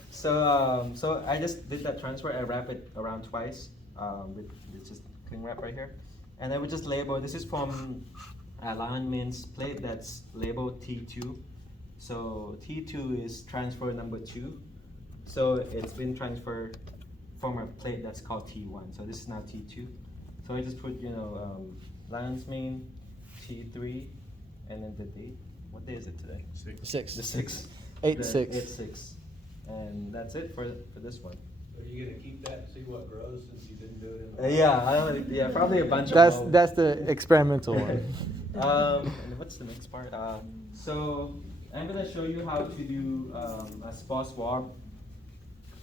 So I just did that transfer. I wrap it around twice with this just cling wrap right here, and I would just label. This is from Lion Min's plate that's labeled T2, So T2 is transfer number 2. So it's been transferred from a plate that's called T1. So this is now T2. So I just put, lion's mane, T3, and then the date. What day is it today? 6. The 6th. 8/6. 8/6. And that's it for this one. Are you gonna keep that and see what grows since you didn't do it in the? Yeah, probably a bunch of. That's the experimental one. And what's the next part? So I'm gonna show you how to do a spot swab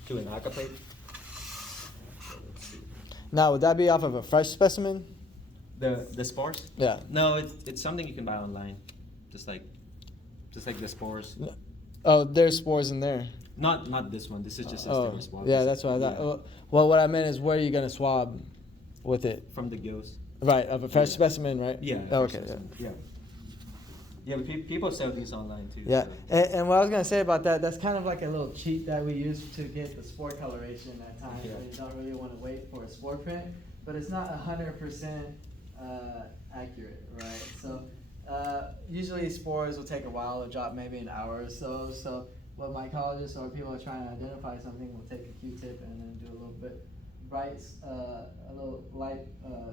to an agar plate. So let's see. Now, would that be off of a fresh specimen? The spores? Yeah. No, it's something you can buy online, just like the spores. Oh, there's spores in there. Not this one. This is just a Oh, standard swab. yeah, that's what I thought. Well, what I meant is, where are you gonna swab with it? From the gills. Right, of a fresh specimen, right? Yeah. Oh, fresh okay. Yeah. specimen. Yeah. Yeah, but people sell these online too. Yeah, so- and what I was gonna say about that, that's kind of like a little cheat that we use to get the spore coloration at times. Yeah. When you don't really want to wait for a spore print, but it's not 100% accurate, right? So usually spores will take a while to drop, maybe an hour or so. So what mycologists or people are trying to identify something will take a Q-tip and then do a little bit a little light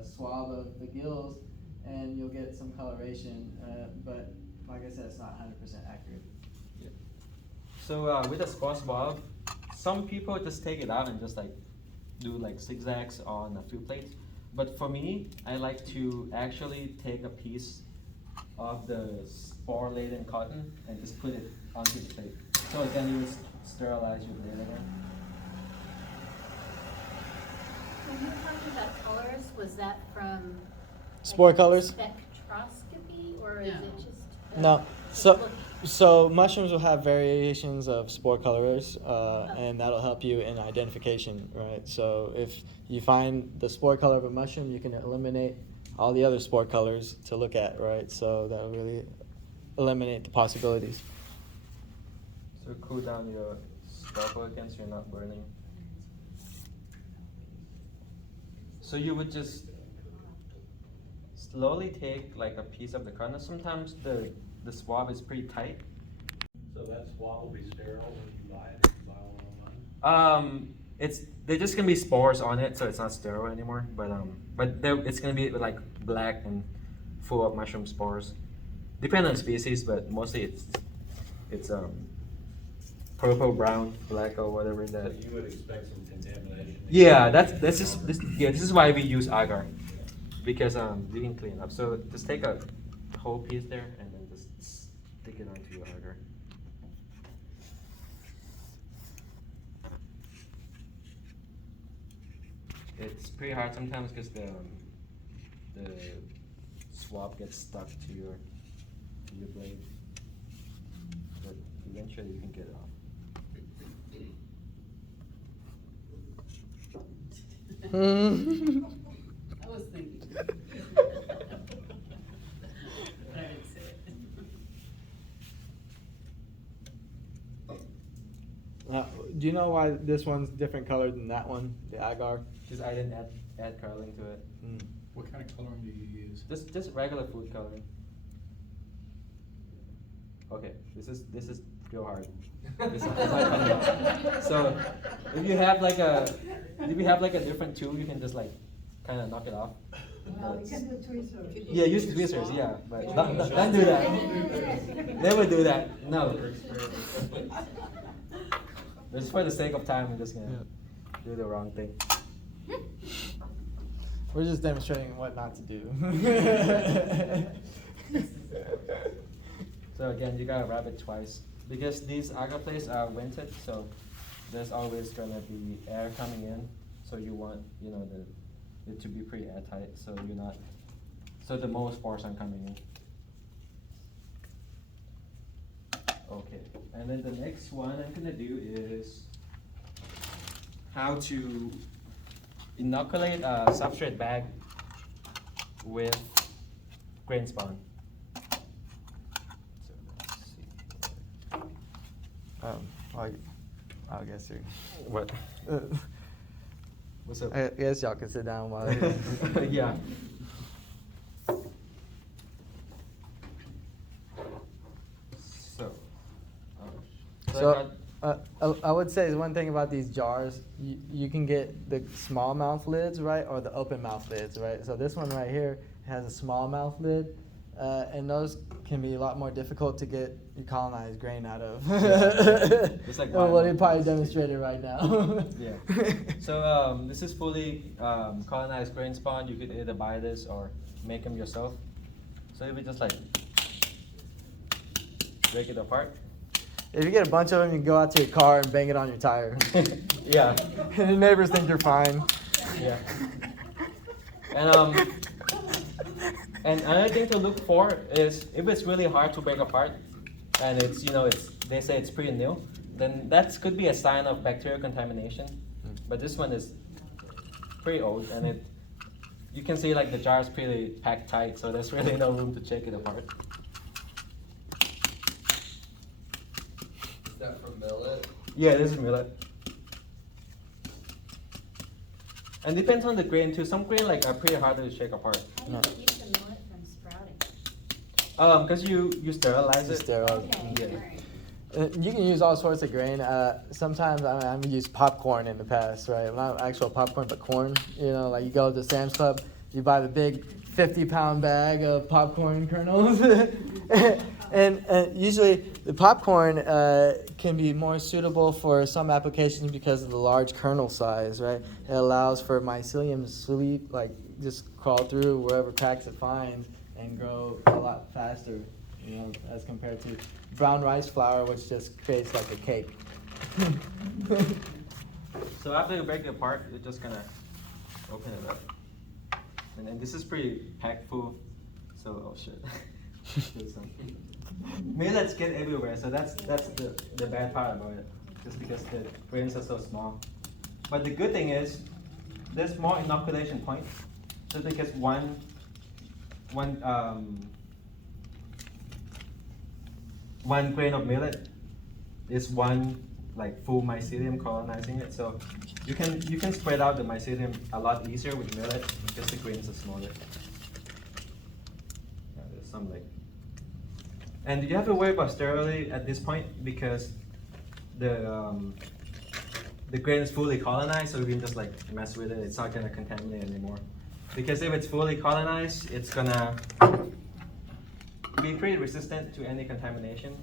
swab of the gills, and you'll get some coloration, but like I said, it's not 100% accurate. Yeah. So with a spot swab, some people just take it out and just like do like zigzags on a few plates. But for me, I like to actually take a piece of the spore-laden cotton and just put it onto the plate. So then you sterilize your plate again. When you were talking about colors, was that from? Spore like, colors? Spectroscopy, or is No. it just? No, just so looking? so mushrooms will have variations of spore colors, and that'll help you in identification, right? So if you find the spore color of a mushroom, you can eliminate all the other spore colors to look at, right? So that'll really eliminate the possibilities. So cool down your scalpel again so you're not burning. So you would just slowly take like a piece of the cotton. Sometimes the swab is pretty tight. So that swab will be sterile when you buy it, buy one online? They're just gonna be spores on it, so it's not sterile anymore. But it's gonna be like black and full of mushroom spores. Depending on the species, but mostly it's purple, brown, black, or whatever So that. you would expect some contamination? Yeah, this is why we use agar, because we can clean it up. So just take a whole piece there and then just stick it onto your agar. It's pretty hard sometimes because the swab gets stuck to your blade, but eventually you can get it off. I was thinking. But I didn't say it. Do you know why this one's different color than that one, the agar? Because I didn't add coloring to it. What kind of coloring do you use? Just regular food coloring. Okay, this is real hard. This is not coming out. So if you have like a different tool, you can just like kind of knock it off. Well, you can do tweezers. Yeah, use tweezers. Yeah, but don't do that. Never do that. No. Just for the sake of time, I'm just gonna do the wrong thing. We're just demonstrating what not to do. So again, you gotta wrap it twice because these agar plates are vented, so there's always gonna be air coming in. So you want it to be pretty airtight, so the most spores aren't coming in. Okay, and then the next one I'm gonna do is how to inoculate a substrate bag with grain spawn. So let's see. I guess you. What? What's up? I guess y'all can sit down while. Yeah. So So, I would say one thing about these jars, you can get the small mouth lids, right, or the open mouth lids, right? So this one right here has a small mouth lid, and those can be a lot more difficult to get your colonized grain out of. It's like Well, what he wine. probably demonstrated right now. Yeah. So this is fully colonized grain spawn. You could either buy this or make them yourself. So if you just like break it apart. If you get a bunch of them, you can go out to your car and bang it on your tire. Yeah. And your neighbors think you're fine. Yeah. And another thing to look for is if it's really hard to break apart, and it's they say it's pretty new, then that could be a sign of bacterial contamination. But this one is pretty old, and you can see like the jar is pretty packed tight, so there's really no room to check it apart. Is that from millet? Yeah, this is millet. And depends on the grain too. Some grain like are pretty hard to shake apart. How do you keep the millet from sprouting? Because you sterilize it. Sterilize. Okay, Yeah. alright. You can use all sorts of grain. Sometimes I've used popcorn in the past, right? Not actual popcorn, but corn. Like you go to Sam's Club, you buy the big 50-pound bag of popcorn kernels. and usually the popcorn can be more suitable for some applications because of the large kernel size, right? It allows for mycelium to sleep, like just crawl through wherever cracks it finds and grow a lot faster, as compared to brown rice flour, which just creates like a cake. So after you break it apart, you're just gonna open it up. And then this is pretty packed full. So, oh shit. Millets get everywhere, so that's the bad part about it. Just because the grains are so small. But the good thing is, there's more inoculation points. So because one grain of millet is one like full mycelium colonizing it. So you can spread out the mycelium a lot easier with millet because the grains are smaller. Yeah, there's some like, and you have to worry about sterility at this point because the grain is fully colonized, so you can just like mess with it. It's not gonna contaminate anymore. Because if it's fully colonized, it's gonna be pretty resistant to any contamination.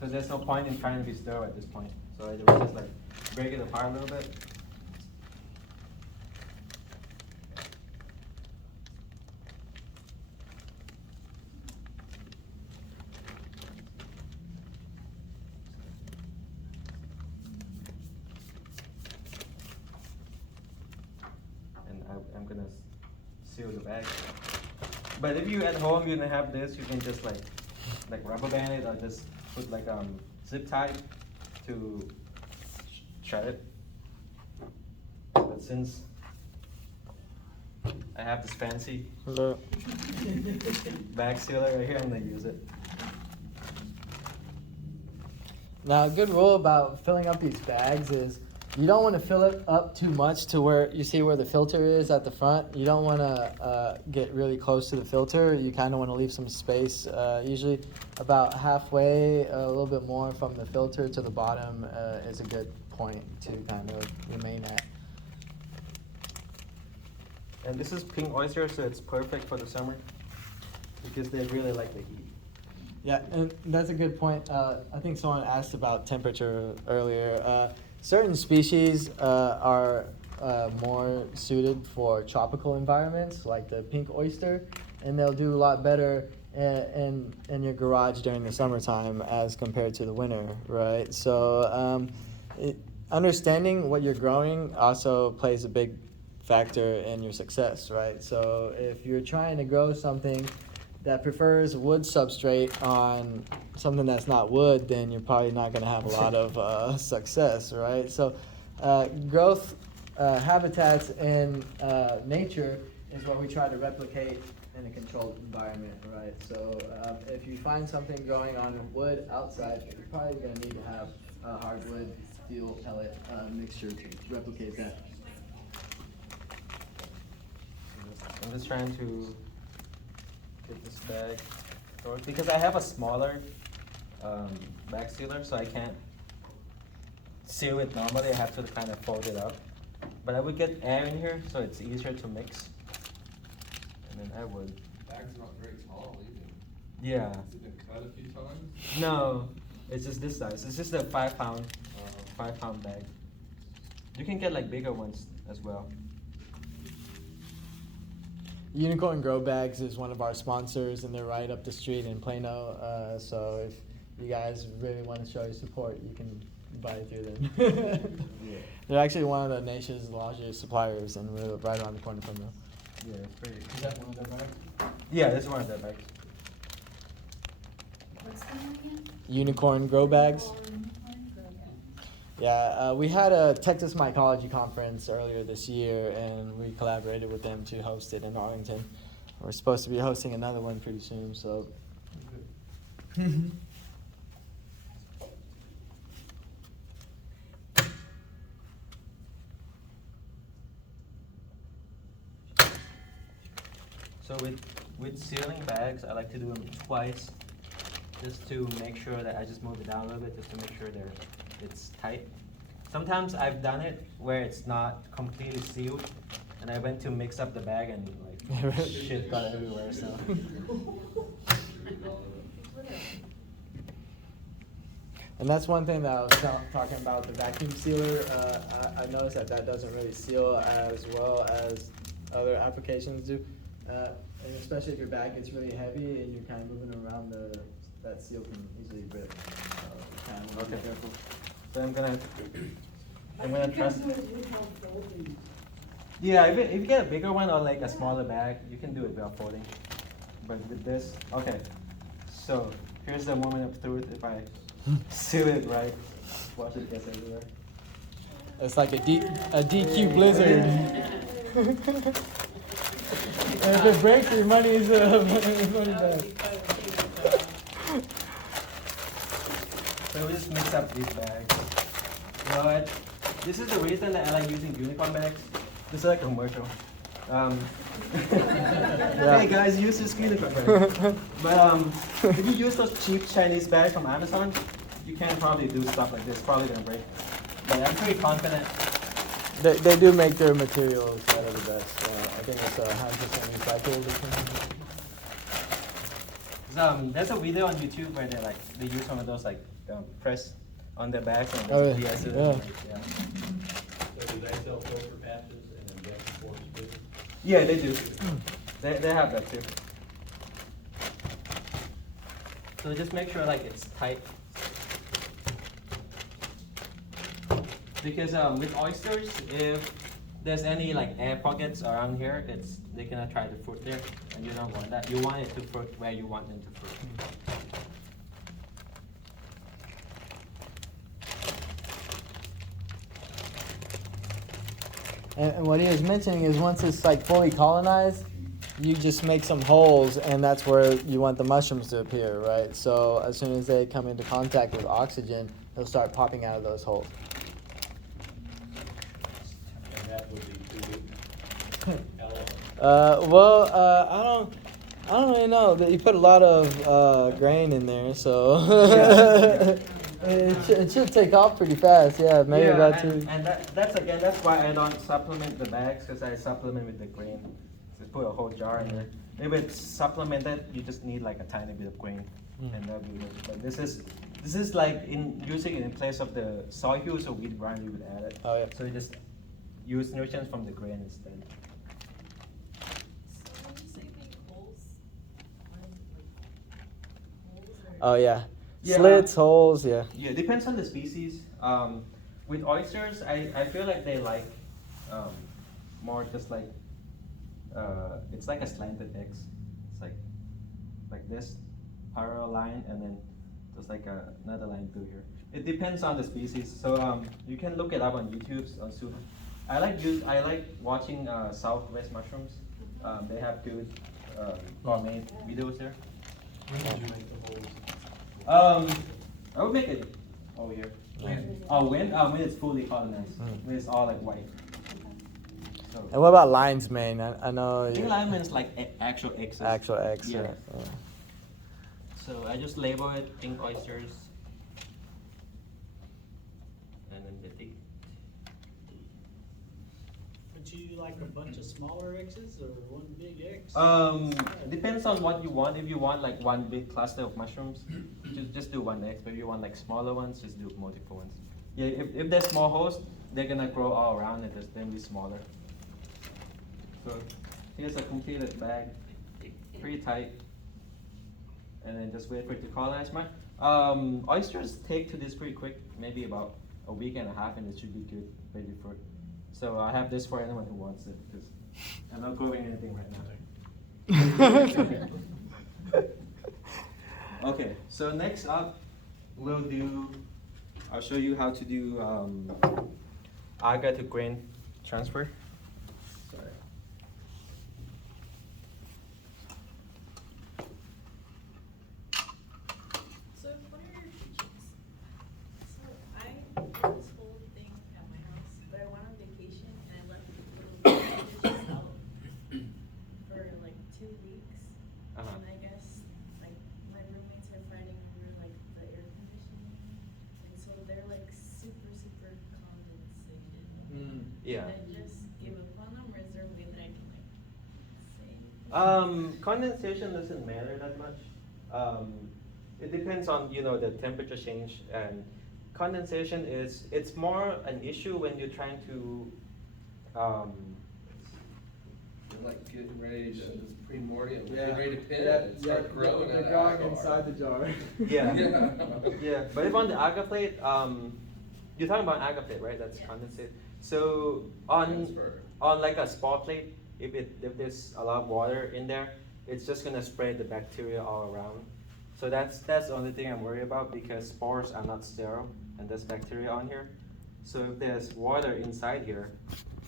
So there's no point in trying to be sterile at this point. So I will just like break it apart a little bit. And I'm gonna seal the bag. But if you at home you don't have this, you can just like rubber band it or just put like zip tie to shut it. But since I have this fancy bag sealer right here, I'm gonna use it. Now, a good rule about filling up these bags is you don't want to fill it up too much to where you see where the filter is at the front. You don't want to get really close to the filter. You kind of want to leave some space, usually about halfway, a little bit more from the filter to the bottom is a good point to kind of remain at. And this is pink oyster, so it's perfect for the summer because they really like the heat. Yeah, and that's a good point. I think someone asked about temperature earlier. Certain species are more suited for tropical environments, like the pink oyster, and they'll do a lot better in your garage during the summertime as compared to the winter, right? So understanding what you're growing also plays a big factor in your success, right? So if you're trying to grow something that prefers wood substrate on something that's not wood, then you're probably not going to have a lot of success, right? So growth habitats in nature is what we try to replicate in a controlled environment, right? So if you find something growing on wood outside, you're probably going to need to have a hardwood steel pellet mixture to replicate that. I'm just trying to get this bag because I have a smaller bag sealer, so I can't seal it normally, I have to kind of fold it up. But I would get air in here, so it's easier to mix. And then I would. Bag's not very tall either. Yeah. Has it been cut a few times? No, it's just this size. It's just a 5 pound, 5 pound bag. You can get like bigger ones as well. Unicorn Grow Bags is one of our sponsors, and they're right up the street in Plano. So if you guys really want to show your support, you can buy it through them. Yeah. They're actually one of the nation's largest suppliers, and we're right around the corner from them. Yeah, it's pretty. Is that one of their bags? Yeah, this is one of their bags. What's the name again? Unicorn Grow Bags. Unicorn. Yeah, we had a Texas Mycology conference earlier this year, and we collaborated with them to host it in Arlington. We're supposed to be hosting another one pretty soon, so. So with sealing bags, I like to do them twice, just to make sure that I just move it down a little bit, just to make sure it's tight. Sometimes I've done it where it's not completely sealed, and I went to mix up the bag and like shit got everywhere. So. And that's one thing that I was talking about, the vacuum sealer. I noticed that doesn't really seal as well as other applications do. And especially if your bag gets really heavy and you're kind of moving around, that seal can easily rip. So you kind of want to be careful. So I'm gonna I think you trust. can do it without folding. Yeah, if you get a bigger one or like a smaller bag, you can do it without folding. But with this, okay. So here's the moment of truth. If I seal it right, watch it gets everywhere. It's like a DQ blizzard. And if it breaks, your money is money back. So we just mix up these bags. You know what? This is the reason that I like using unicorn bags. This is like a commercial. Hey guys, use this unicorn bag. But if you use those cheap Chinese bags from Amazon, you can't probably do stuff like this. Probably gonna break. But I'm pretty confident. They do make their materials out of the best. I think it's 100% recycled. There's a video on YouTube where they use some of those press on their bags and Oh, yeah. yes, Yeah. yeah. So do they sell filter patches and injection forms too? Yeah, they do. They have that too. So just make sure it's tight. Because with oysters, if there's any air pockets around here, they're gonna try to fruit there, and you don't want that. You want it to fruit where you want them to fruit. And what he was mentioning is once it's fully colonized, you just make some holes, and that's where you want the mushrooms to appear, right? So as soon as they come into contact with oxygen, they'll start popping out of those holes. And that would be 2 weeks. I don't really know. You put a lot of grain in there, so it should take off pretty fast. Yeah, maybe about 2 weeks. And that's why I don't supplement the bags, because I supplement with the grain. Just put a whole jar in there. If it's supplemented, you just need a tiny bit of grain, and that'll be good. But this is like using it in place of the soy hues or wheat bran, you would add it. Oh yeah. So you just use nutrients from the grain instead. So when you say make holes, Oh yeah. Yeah. Slits, holes, yeah. Yeah, it depends on the species. With oysters, I feel like they like more just it's like a slanted X. It's like this parallel line, and then just another line through here. It depends on the species. So you can look it up on YouTube. I like watching Southwest mushrooms. They have good gourmet videos there. When did you make the holes? I would make it over here. When it's fully colonized. When it's all white. So And what about lion's mane? I know. pink lime is actual X's. Actual eggs. Yeah. Yeah. So I just label it pink oysters, and then you like a bunch of smaller X's or one big X? Depends on what you want. If you want like one big cluster of mushrooms, just do one X. But if you want like smaller ones, just do multiple ones. Yeah, if they're small hosts, they're gonna grow all around and just then be smaller. So here's a completed bag, pretty tight. And then just wait for it to colonize. Oysters take to this pretty quick, maybe about a week and a half, and it should be good, ready for it. So I have this for anyone who wants it, because I'm not growing anything right now. Okay, so next up, I'll show you how to do agar to grain transfer. Sorry. So what are your teachings? So I did this whole thing at my house, but I went on vacation and I left little dishes out for like 2 weeks. Uh-huh. And I guess like my roommates are fighting over like the air conditioning, and so they're like super condensated. Yeah. Should I just give up on them, or is there a way that I can like say? Condensation doesn't matter that much. It depends on the temperature change, and condensation it's more an issue when you're trying to You're like getting ready to, it's primordial, Yeah. getting ready to pin Yeah, it and start growing they're out of growing agar. inside the jar. Yeah. Yeah. Yeah, but if on the agar plate, you're talking about agar plate, right? That's Yeah. condensate. So on Transfer. like a spot plate, if there's a lot of water in there, it's just gonna spread the bacteria all around. So that's the only thing I'm worried about, because spores are not sterile and there's bacteria on here. So if there's water inside here,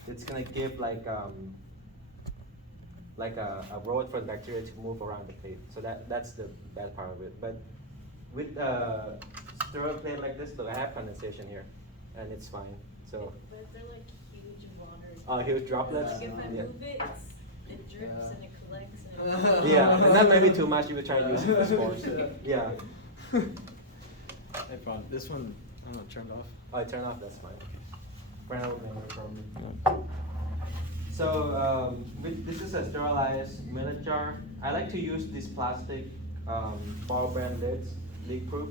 it's gonna give like a road for the bacteria to move around the plate. So that's the bad part of it. But with a sterile plate like this, look, I have condensation here, and it's fine. So But if they're like huge waters. huge droplets. Like if I Yeah. move it, it drips Yeah. and it collects and it. Yeah, and that may be too much if you try to use it for spores. Yeah. Hey, Pran, this one, I don't know, turned off. Oh, I turn off, that's fine. Brandon will make it for me. So, this is a sterilized millet jar. I like to use these plastic ball brand lids, leak proof,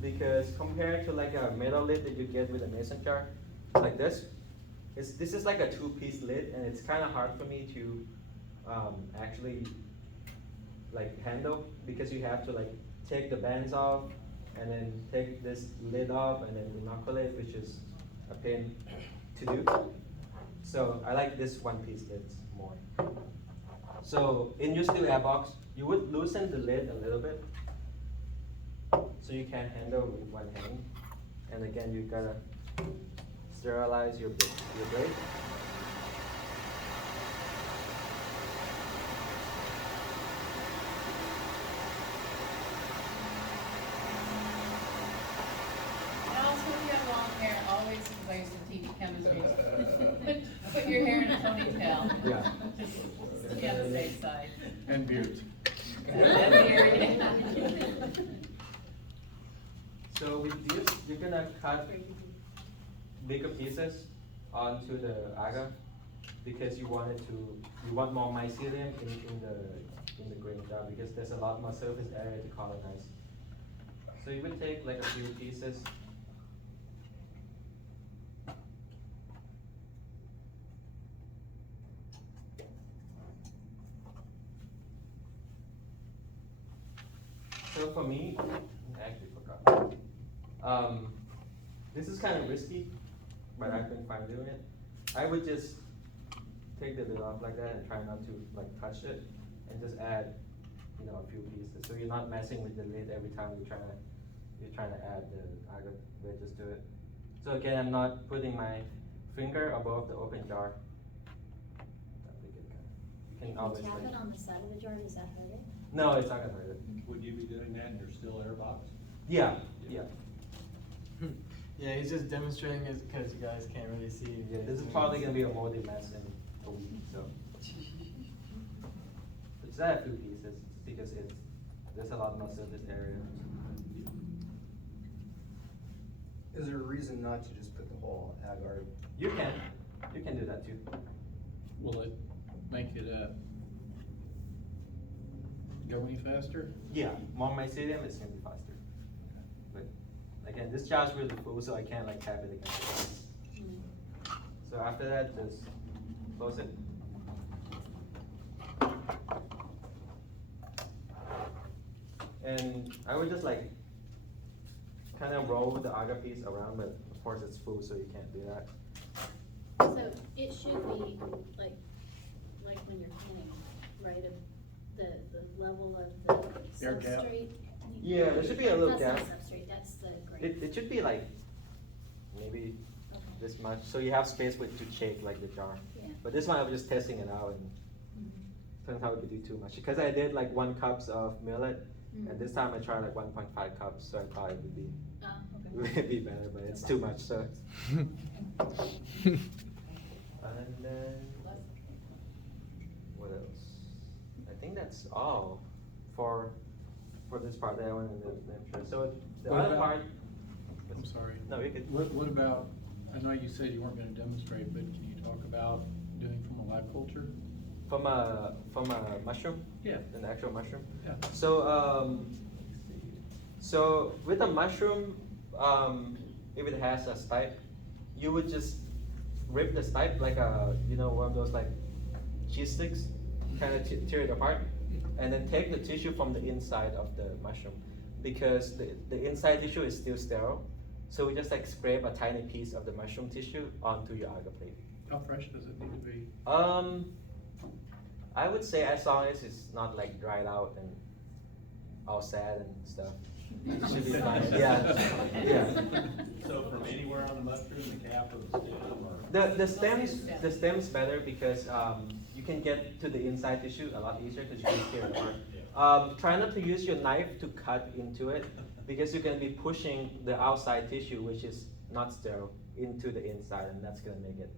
because compared to like a metal lid that you get with a mason jar, like this is like a 2-piece lid, and it's kind of hard for me to actually like handle, because you have to like take the bands off and then take this lid off and then inoculate, which is a pain to do. So I like this 1-piece lids more. So in your steel air box, you would loosen the lid a little bit, so you can handle with one hand. And again, you gotta sterilize your blade. And also, if you have long hair, always, because I used to teach chemistry, put your hair in a ponytail. Yeah. Just to be on the safe side. And beard. And beard, yeah. So with this, you're gonna cut bigger pieces onto the agar, because you want more mycelium in the grain jar, because there's a lot more surface area to colonize. So you would take like a few pieces. So for me, I actually forgot. This is kind of risky, but I've been fine doing it. I would just take the lid off like that and try not to like touch it, and just add, a few pieces. So you're not messing with the lid every time you're trying to add the agar wedges to it. So again, I'm not putting my finger above the open jar. You can always Tap like, it on the side of the jar, does that hurt it? no, it's not gonna hurt it. Would you be doing that in your still air box? Yeah, yeah. Yeah, he's just demonstrating it because you guys can't really see. Yeah, this is probably gonna be a moldy mess in a week, so. But just add a few pieces, because there's a lot more surface area. Is there a reason not to just put the whole agar? You can do that too. will it make it, go any faster? Yeah, more mycelium, it's gonna be faster. But again, this jar's really full, so I can't like tap it again. So after that, just close it. And I would just like kind of roll the agar piece around, but of course it's full, so you can't do that. So it should be like when you're canning, right, the level of the Air gap. substrate. Yeah, there should be a little That's gap. not substrate, that's the grain. It should be like maybe Okay. this much, so you have space with to shake like the jar. Yeah. But this one I was just testing it out, and turns out it could do too much because I did like 1 cups of millet, and this time I tried like 1.5 cups, so I thought it would be Okay. would be better, but it's too much. So. And then what else? I think that's all for this part that I wanted to demonstrate. So the What other about- part. I'm sorry. No, you could. What about, I know you said you weren't gonna demonstrate, but can you talk about doing from a live culture? From a mushroom? Yeah. An actual mushroom? Yeah. So so with a mushroom, if it has a stipe, you would just rip the stipe like one of those like cheese sticks, kind of tear it apart, and then take the tissue from the inside of the mushroom, because the inside tissue is still sterile. So we just like scrape a tiny piece of the mushroom tissue onto your agar plate. How fresh does it need to be? I would say as long as it's not like dried out and all sad and stuff, it should be fine. Yeah. So from anywhere on the mushroom, the cap or the stem, or? The stem's better because you can get to the inside tissue a lot easier because you can tear it apart. Try not to use your knife to cut into it because you're going to be pushing the outside tissue, which is not sterile, into the inside, and that's going to make it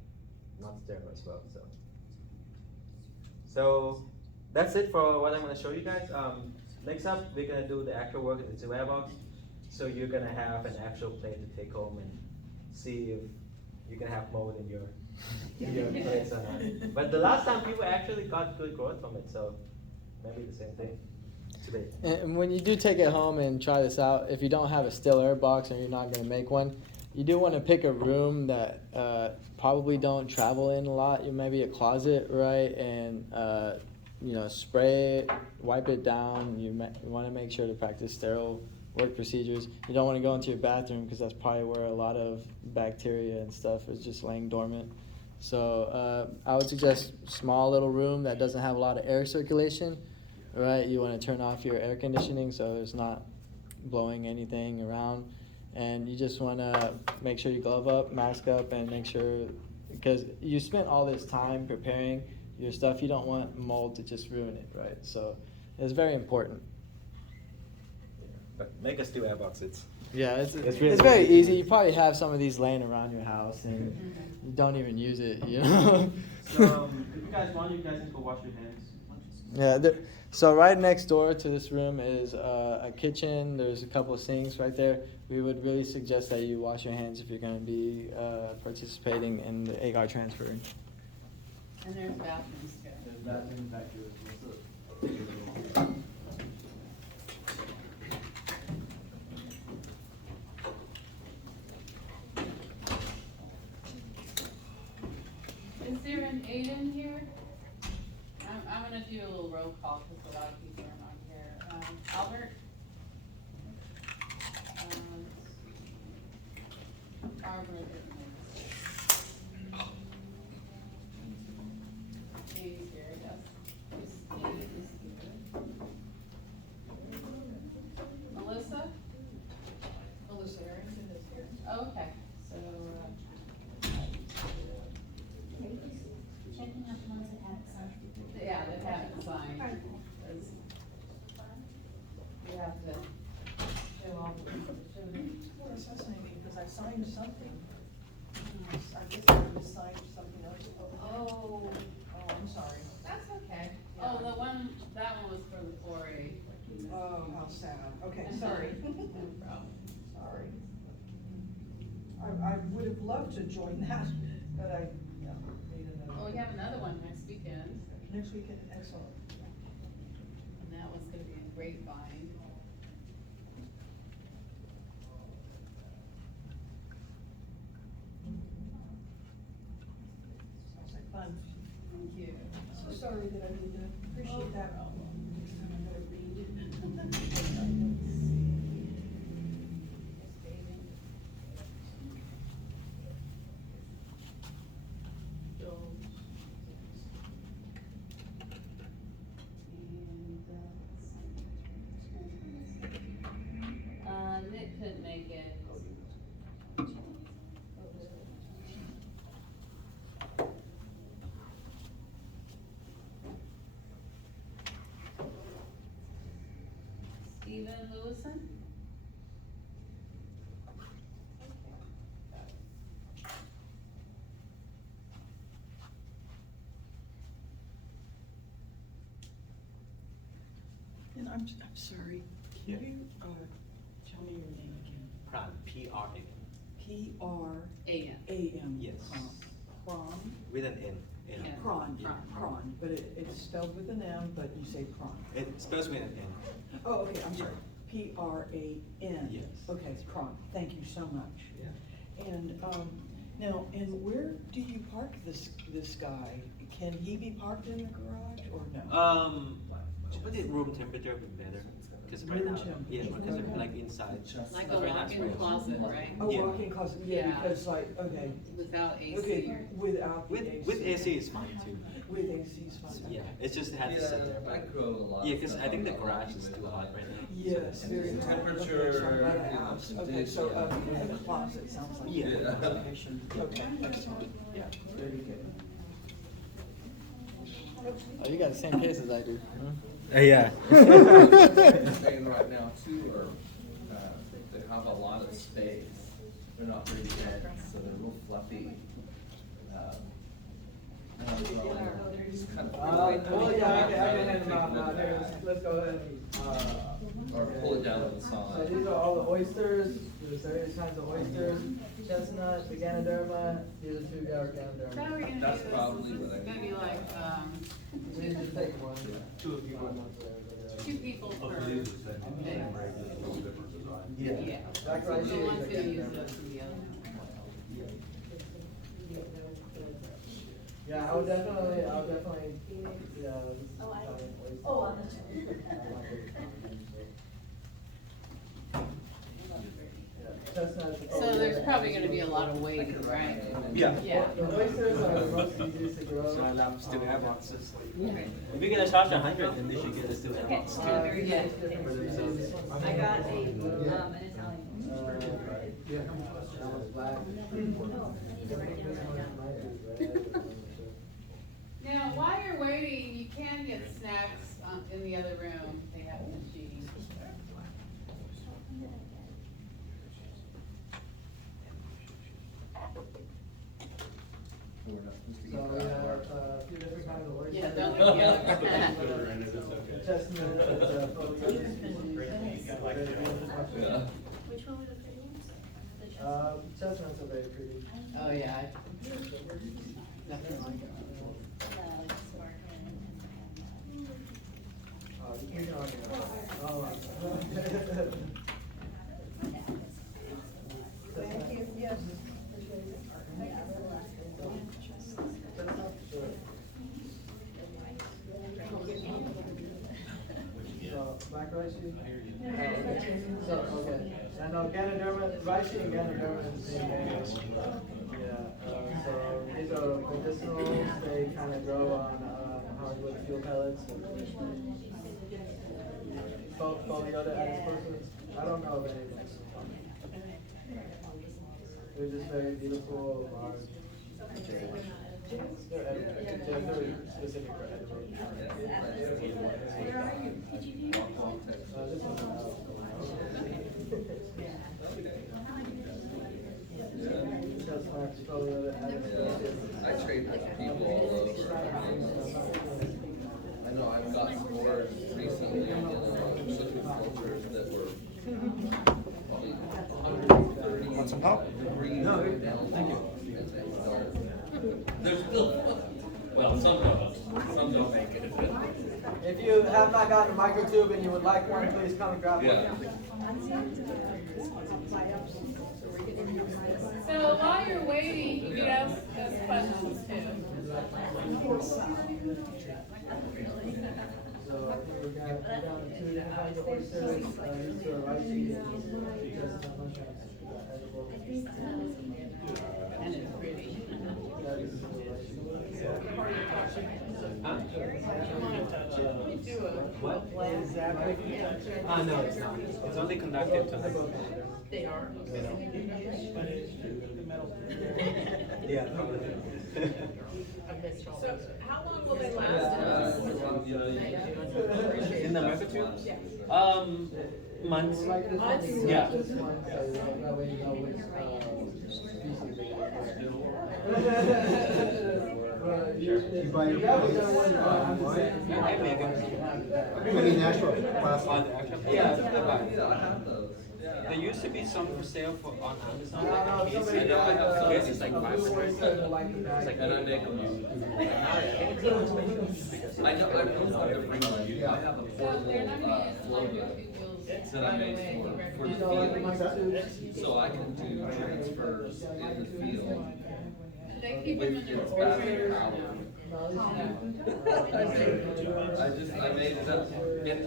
not sterile as well. So that's it for what I'm going to show you guys. Next up, we're going to do the actual work in the two box. So you're going to have an actual plate to take home and see if you can have mold in your plates or not. But the last time people actually got good growth from it, so maybe the same thing today. And when you do take it home and try this out, if you don't have a still air box and you're not going to make one, you do want to pick a room that probably don't travel in a lot. Maybe a closet, right? And spray it, wipe it down. You want to make sure to practice sterile work procedures. You don't want to go into your bathroom because that's probably where a lot of bacteria and stuff is just laying dormant. So I would suggest small little room that doesn't have a lot of air circulation, right? You want to turn off your air conditioning so it's not blowing anything around. And you just want to make sure you glove up, mask up, and make sure, because you spent all this time preparing your stuff, you don't want mold to just ruin it, right? So it's very important. But make us do air box. It's It's very easy. You probably have some of these laying around your house and you don't even use it, you know? So if you guys want, you guys can go wash your hands. Yeah. So right next door to this room is a kitchen. There's a couple of sinks right there. We would really suggest that you wash your hands if you're going to be participating in the agar transfer. And there's bathrooms too. There's bathrooms back here. Is there an aide in here? I'm gonna do a little roll call because a lot of people are not here. Albert? Barbara didn't make it. Katie's here, I guess. Katie is here. Melissa? Melissa Harrington is here. Oh, okay, so, Checking out the ones that have it signed. yeah, they haven't signed. 'Cause we have to show all the people that showed it. Well, it's fascinating, because I signed something. I guess I just signed something else. Oh, I'm sorry. that's okay. Oh, that one was for the 4-H. Oh, how sad. Okay, sorry. No problem. Sorry. I would have loved to join that, but I need another. Well, we have another one next weekend, Next weekend, excellent. and that one's gonna be in Grapevine. Sounds like fun. Thank you. So sorry that I didn't appreciate that. Next time I'm gonna read. Nick couldn't make it. Stephen Lewison? And I'm sorry, Yeah. can you, tell me your name again? Pran, P-R-A-N. P-R-A-M. Yes. Pran, With an N. N. Yeah. prawn, Yeah. prawn, but it's spelled with an M, but you say prawn. It spells with an N. Oh, okay, I'm sorry, P-R-A-N. Yes. Okay, prawn, thank you so much. Yeah. And, now, and where do you park this guy? Can he be parked in the garage or no? Put it room temperature would be better. Cause right Room now, temperature. yeah, because of like inside. Like a Right now it's walk-in right. closet, right? Oh, Yeah. walk-in closet, yeah, Yeah. because like, okay, Without AC okay, or? without the AC. With AC is fine too. With AC is fine. Yeah, it's just had to sit there. Yeah, I grow a lot. Yeah, of cause stuff I think the I'm not garage lucky is with. too hot right now. Yes, very hot. Temperature, Okay, so I'm glad I you know, asked. some Okay, things, so, yeah. in the closet, sounds like. Yeah. Location. Okay, excellent. Yeah. Very good. Oh, you got the same case as I do. Yeah. Saying right now too, or, they have a lot of space. They're not very dense, so they're real fluffy. I don't know, they're just kind of. Well, yeah, I can hand them out now. Here, let's go ahead and, Or pull it down to the So side. these are all the oysters. There's various kinds of oysters. Chestnut, the Ganoderma. These are two Ganoderma. How are we gonna do That's this? probably This what I is gonna be need. like, We need to take one. Two of you. two people per. Hopefully it's the same, same rate, just a little different design. Yeah. Black So rice is one's the gonna use Ganoderma. this and the other. Yeah, I would definitely, yeah, this is Italian oyster. Oh, I'm not big fan. Yeah, chestnut. So there's probably gonna be a lot of waiting, right? Yeah. Yeah. The oysters are the most easiest to grow. So I love still have boxes. Okay. If you're gonna charge 100, then they should get us still have Okay. boxes. Very Yeah. good. I I got a, an Italian. Yeah, that was black. Oh, I need to write down that. Now, while you're waiting, you can get snacks, in the other room, they have machines. We're not supposed to So eat we that. have a few different kinds of oysters. Yeah, don't look yellow. Chestnut is a photosynthesis species. Yeah. Which one were the pretty ones? The Chestnuts are very pretty. Oh, yeah. Nothing like it. like smart and. You can argue that. Oh, Thank you, yes. So, black rice seed? So, okay, and Ganoderma, rice seed and Ganoderma is the same family. Yeah, so these are medicinals, they kind of grow on, hardwood fuel pellets. Foliota aspersus, I don't know of any of this. They're just very beautiful, large. They're very specific for edible. Where are you? Did you do? This one's Chestnuts, Foliota aspersus. I trade with people all over. I know I've got scores recently, you know, chicken filters that were probably 130. Want some help? No, thank you. They're still, well, some of us. If you have not gotten a microtube and you would like one, please come and grab Yeah. one. So while you're waiting, you could ask us questions too. So I think we got two different kinds of oysters. These two are rice because it's a mushroom. What? No, it's not. It's only conducted to the. They are. Yeah. So how long will they last? In the microtubes? Months. Months? Yeah. Just months, so that way you know which species You buy your Maybe natural plastic. Yeah, there used to be some for sale on Amazon, like a piece. I guess it's like 500. It's like And I make them use it. I know, I have a portable, floater that I made for the field. So I can do transfers in the field. They keep them in their It's bad refrigerator. I made it up, and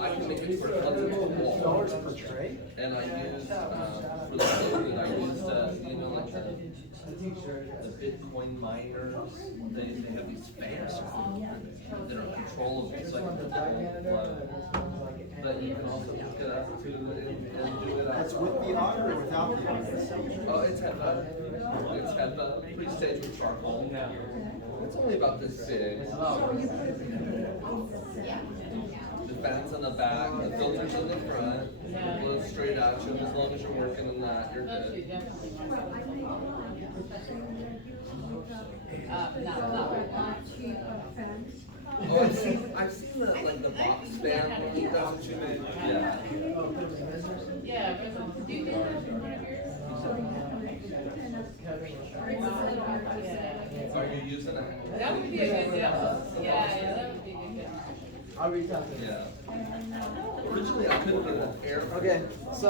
I can make it for $100 per tray. And I used, for the floating, I used, you know, like the Bitcoin miners, they have these fans that are controllable, it's like the that you can also hook it up to and do it. That's with the agar or without the agar? Oh, it's had pre-staged with charcoal. It's only about this big. The fans on the back, the filters in the front, it blows straight at you, and as long as you're working in that, you're good. Oh, I've seen the, like, the box fan one, that's what you made? Yeah. Yeah, do you do that in one of yours? Are you using it? That would be a good demo. Yeah, that would be a good demo. I'll reach out to you. Yeah. Originally, I couldn't get an air. Okay, so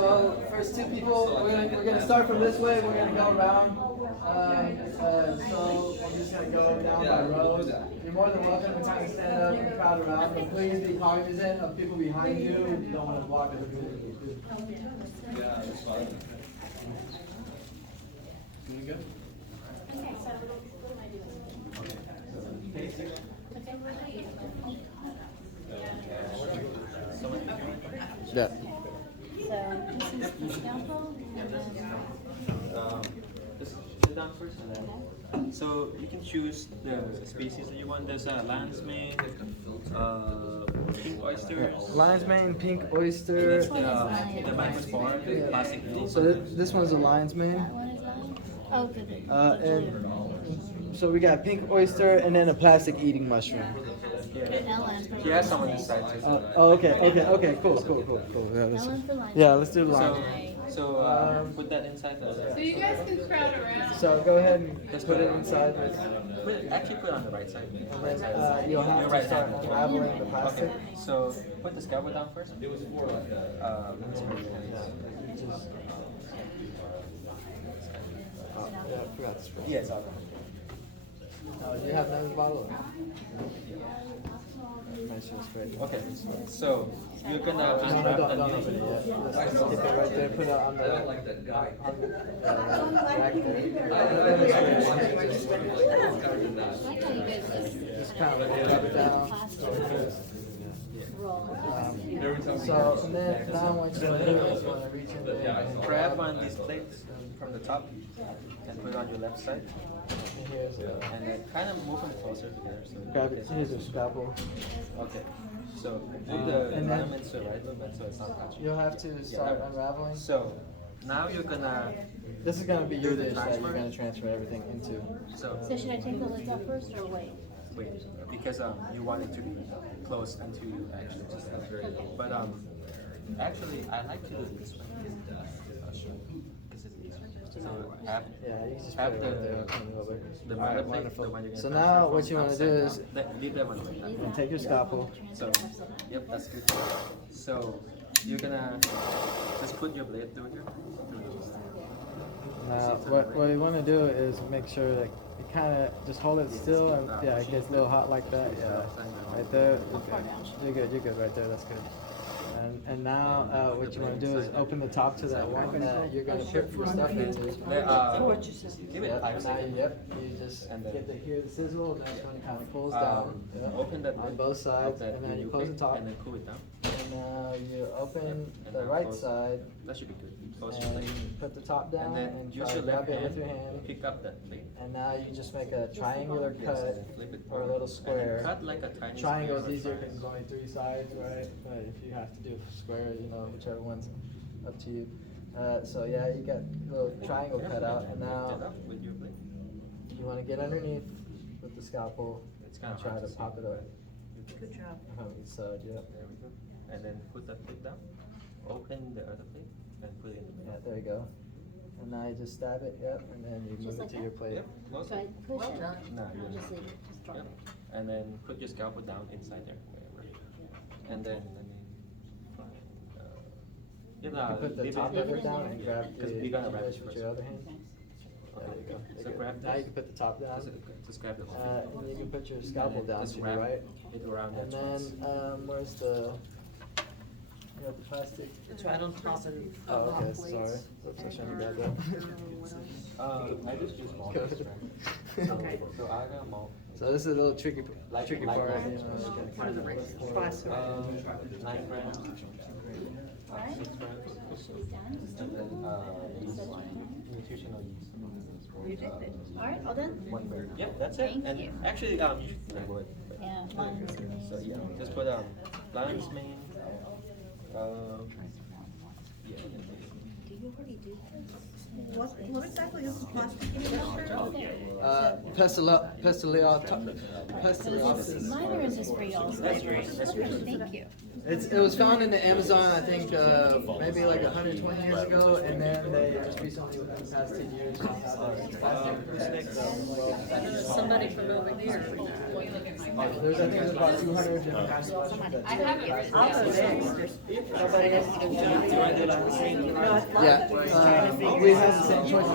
first two people, we're gonna start from this way. We're gonna go around. So I'm just gonna go down by rows. You're more than welcome to kind of stand up and crowd around, but please be cognizant of people behind you. You don't want to block other people. Yeah, it's fine. You good? Okay, so what am I doing? Yeah. So this is the scalpel and then. Just sit down first and then. So you can choose the species that you want. There's a lion's mane, pink oysters. Lion's mane, pink oyster. And that's the microspore, the plastic needle. So this one's a lion's mane. That one is lion? Oh, good. And so we got pink oyster and then a plastic eating mushroom. He has some on this side too. Oh, okay, cool. Yeah, let's do the lion. So put that inside the. So you guys can crowd around. So go ahead and just put it inside. Actually put it on the right side. And then you'll have to start unraveling the plastic. Okay, so put the scalpel down first. It was more like Yeah, I forgot to spray. Yeah, it's all Do you have another bottle? Nice and spray. Okay, so you're gonna No, unwrap don't the open it needle. yet. Just keep it right there. Put it on I don't the like that guy. rack there. Just kind of rub it down. So and then now what you want to do is you want to reach in and Grab one of these plates from the top and put it on your left side. And then kind of move them closer together. So grab it. Here's a scalpel. Okay. So move the And then- element to the right a little bit so it's not touching. You'll have to start unraveling. So now you're gonna. This is gonna be your do the dish that you're transfer. gonna transfer everything into. So should I take the lids off first or wait? wait, because you want it to be close until you actually just have it. But actually I like to do it this way. Because it's easier. So app, Yeah, you can just app put it right there on the over. the Alright, mother plate, wonderful. the one you're gonna So transfer now from what you wanna do upside is, down. Leave that one like that. you take your scalpel. So, yep, that's good. So you're gonna just put your blade through here. Now, what you wanna do is make sure that you kinda just hold it still and, yeah, it gets a little hot like that, yeah. Right there, you're good right there, that's good. And now, what you wanna do is open the top to that one that you're gonna put your stuff into. Give it Yep, 5 now, seconds. yep, you just And then- get to hear the sizzle, and that's when it kinda pulls down. Yep. Open that On lid both sides, of that and then you new close the plate, top. and then cool it down. And now you open And the now right close- side, That should be good. Close your plate. and put the top down, And then and use try your to grab left it with hand, your hand. pick up that plate. And now you just make a triangular Yes, cut, and then flip it or a over. little And then square. cut like a tiny Triangle's square or easier because triangle. it's only 3 sides, right? But if you have to do square, you know, whichever one's up to you. So yeah, you got a little triangle Yeah, cut out, and lift now it up with your blade. you want to get underneath with the scalpel It's and kinda try hard to to see, pop it up Good job. on each side. Yeah, There we go. And then put that plate down. Open the other plate and put it in the yeah, middle. there you go. And now you just stab it, yep, and then you move it like to your that? plate. Yep, close So I it. push Well it, done. No, I'll you're just not. leave it, just drop Yep. it. And then put your scalpel down inside there, wherever. And then let me find, You can put the top of it down and grab Because we're gonna wrap this it with first. your other hand. Okay, There you go. So There you grab go. Now this. you can put the top down. Just grab the whole And you can put your And scalpel then down just to your wrap right. it around And that then, twice. where's the, you have the plastic? It's right on top of. Oh, okay, sorry. Oops, I shouldn't have grabbed I just use malt Go as ahead. strength. Okay. So agar, malt. So this is a little tricky Like part, you malt. know. you gotta What are the kinda rates? look for- Twice the rate. 9 grams. Alright, 6 grams. that should be done. And then, yeast, nutritional yeast. You did it. Alright, all done? 1 gram. Yep, that's it. Thank And you. actually, you should label it. but- Yeah, lion's mane. So yeah, just put lion's mane. Yeah. Do you already do this? What exactly is the plastic in it? Pestiliopsis. Mine are in this for y'all's library. Okay, thank you. It was found in the Amazon, I think, maybe like 120 years ago, and then they just recently, within the past 10 years, found out that it's plastic. Somebody from over here. There's, I think, there's about 200 different kinds of mushrooms. I have it written I'll down. put eggs. Nobody has to do anything. Yeah, we have the same choice.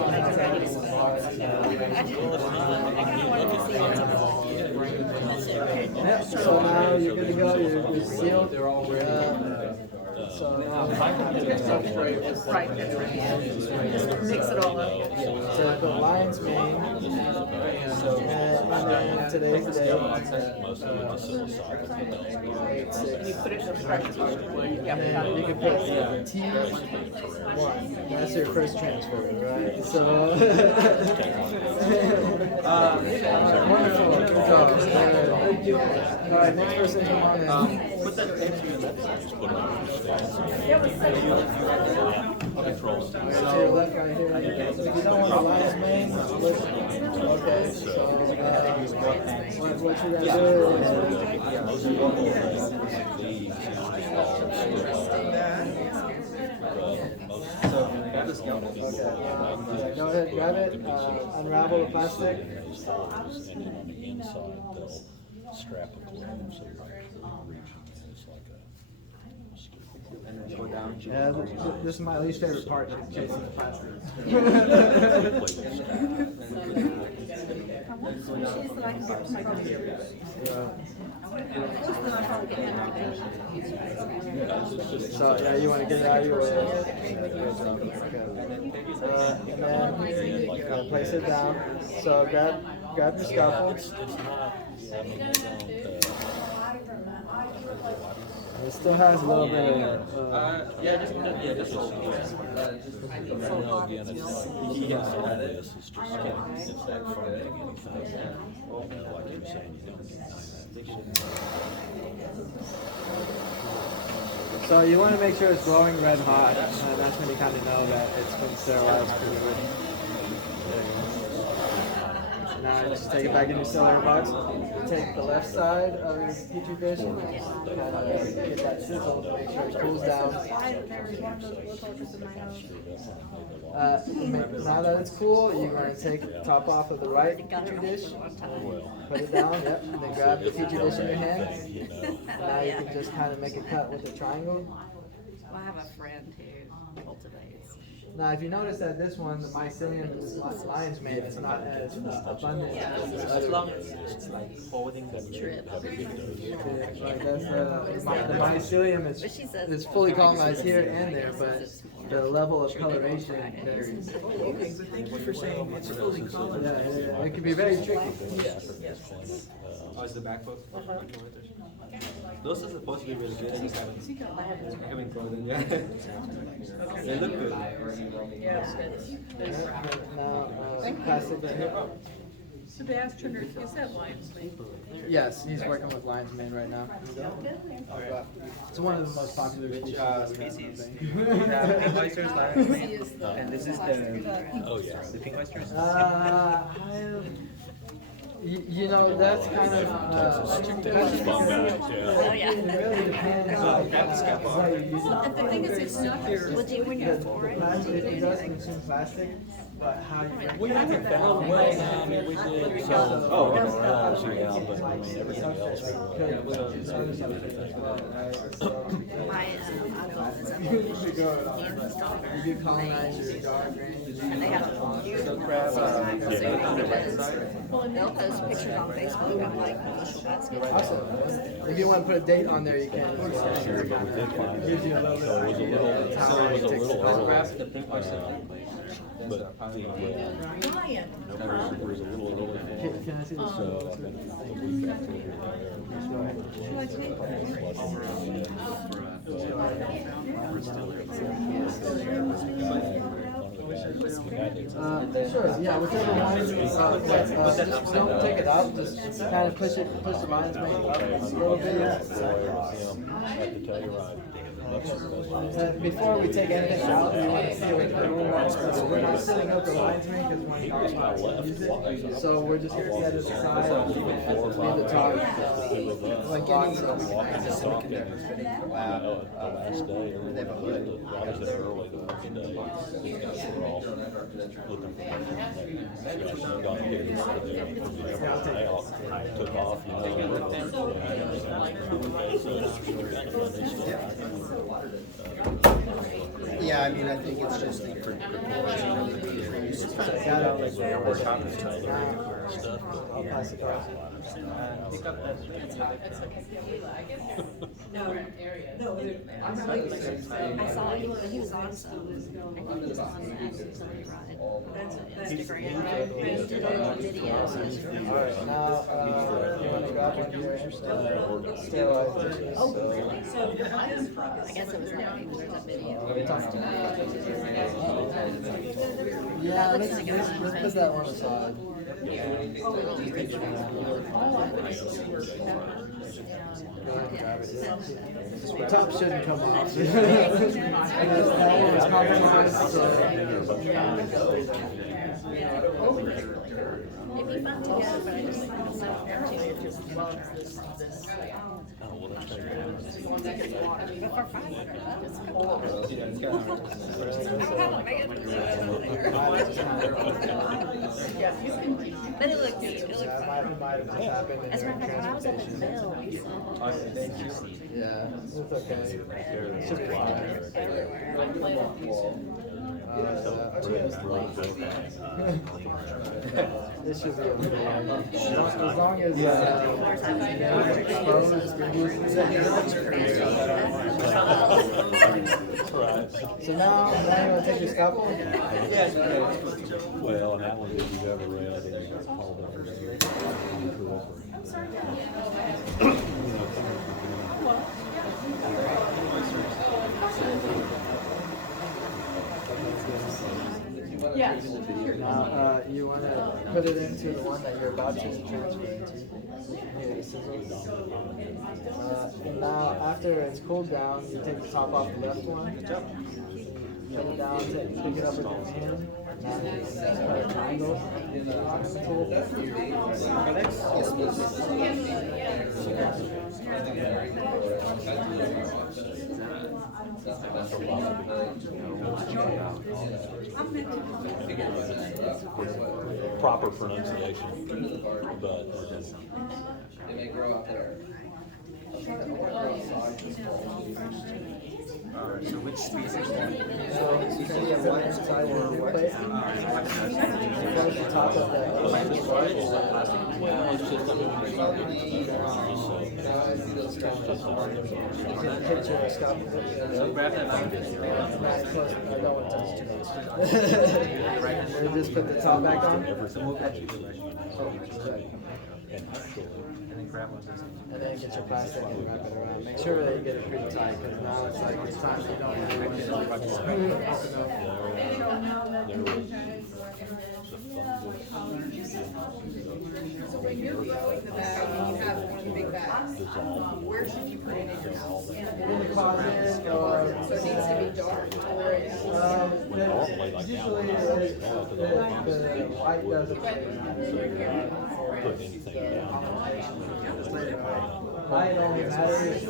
Yeah, so now you're good to go, you're sealed. So now, substrate is Right, that's right. Just mix it all up. so the lion's mane, and then today's date. And you put it in the pressure cooker. And Yeah. then you can put T1, that's your first transfer, right? So, wonderful, good job. All right, next person. Put that tape to your left. To your left right here. If you don't want the lion's mane, okay, so, what you gotta do is, So grab the scalpel. okay, go ahead, grab it, unravel the plastic. And then on the inside, they'll strap a glue so you reach, and it's like a. And then go down. Yeah, this is my least favorite part, is chasing the plastic. So, yeah, you want to get it out of your way. And then place it down. So grab your scalpel. It still has a little bit of. Just hold. Again, this is just, it's that fermenting anything. Like you were saying, you don't. So you want to make sure it's glowing red hot. That's when you kind of know that it's been sterilized pretty good. There you go. Now just take it back in your celery box. Take the left side of your petri dish and kind of get that sizzle. Make sure it cools down. Now that it's cool, you're going to take the top off of the right petri dish, put it down, yep, and then grab the petri dish in your hand. Now you can just kind of make a cut with a triangle. Well, I have a friend who cultivates. Now, if you notice that this one, the mycelium is lion's mane, it's not as abundant as the As other. long as it's like holding the Drip. Like that's, the mycelium is fully colonized here and there, but the level of coloration varies. Okay, but thank you for saying it's fully covered. Yeah, it can be very tricky. Oh, is the back foot? Those are supposed to be really good. I just haven't grown them yet. They look good. Yes. Now, pass it right here. Sebastian, you said lion's mane. Yes, he's working with lion's mane right now. It's one of the most popular Species. We have pink oysters, lion's mane, and this is the pink oysters. You know, that's kind of, it really depends on how you use it. And the thing is, it's not your, well, do you when you're foreign? Plastic, it does consume plastic, but how you. We haven't found well now, I mean, we did some, gloves, yeah, but I mean, everything else. You do colonize your agar grains. And they have a huge they'll post pictures on Facebook of like bushel baskets. Awesome. If you want to put a date on there, you can. Sure, but we did find Gives you a little so it was a bit little, of so it was a little early. The pink oyster. But the, no pressure, it was a little early. Can I see the So I've been a week after we were Sure, yeah, whichever one, just don't take it out, just kind of push the lion's mane up a little bit. I have to tell you right. Before we take anything out, we want to see what the room wants, because we're not setting up the lion's mane, because when He our was my box left. use it, so we're just gonna set it aside, and leave it as the top, like any. The last day, I was there early the next day. These guys were all looking for I took off, Yeah, I mean, I think it's just the proportion of the trees. I'll pass it off. Pick up that. I saw he was on some, I think he was on that Zoe ride. Instagram, posted videos. Alright, now, you wanna grab one of your sterilized dishes? Oh, really? So, I guess it was like, maybe there's a video. Yeah, let's put that one aside. Go ahead and grab it. The top shouldn't come off. That one was compromised, It'd be fun to go, but I just don't know if there's this. But for but it looked neat. It looked fun. might have just happened in As a your matter of fact, when I was up in Bell, we saw. Yeah, it's okay. It should be It should be okay. As long as So now you want to take your scalpel? Yes. Well, and that one, if you've ever read it, it's called Yes. Now, you want to put it into the one that you're about to transfer into. Here, the scissors. And now, after it's cooled down, you take the top off the left one. pin it down, pick it up with your hand. Now you just cut a triangle. Proper pronunciation, but, They may grow out there. Alright, so which species? So you can get one side of your plate. Close the top of the well, it's just, I mean, when you start getting to you can hit your scalpel. So grab that knife. I don't want to touch too much. And just put the top back on. So move that to the right. and actually, And then grab one of those. And then get your plastic and wrap it around. Make sure that you get it pretty tight, because now it's like it's time you don't really want to So when you're growing the bag and you have one of the big bags, where should you put it in your house? in the closet or So it needs to be dark or it's. usually the light doesn't put anything down. light only matters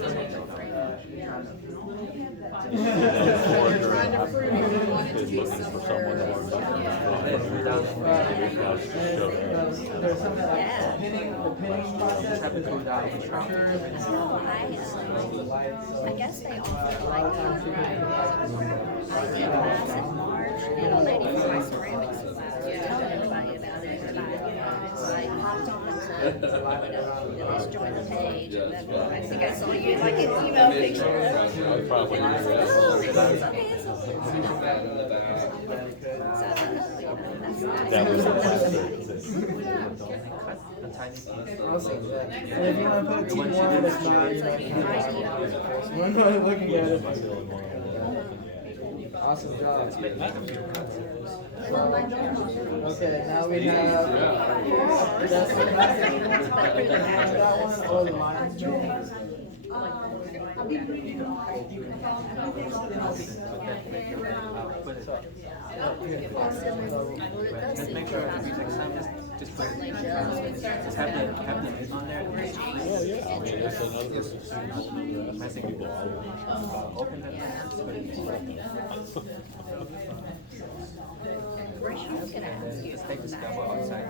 You're trying to prove you want it to be Looking for someone somewhere. there's something like the pinning process is I guess they offer like, I did class in March, and a lady from my ceramics class was telling everybody about it, and I hopped on to, just join the page, and then I think I saw you like an email picture of it. Probably, And I was like, oh, it's okay, it's okay. that was the last awesome, yeah. And if you want to put a T1, it's not, you know, we're not looking at it. Awesome job. Okay, now we have that's the plastic. That one or the lion's mane. Just make sure next time just put just have the lid on there. yeah, I mean, it's another, Messing people are. open it. Just take the scalpel outside.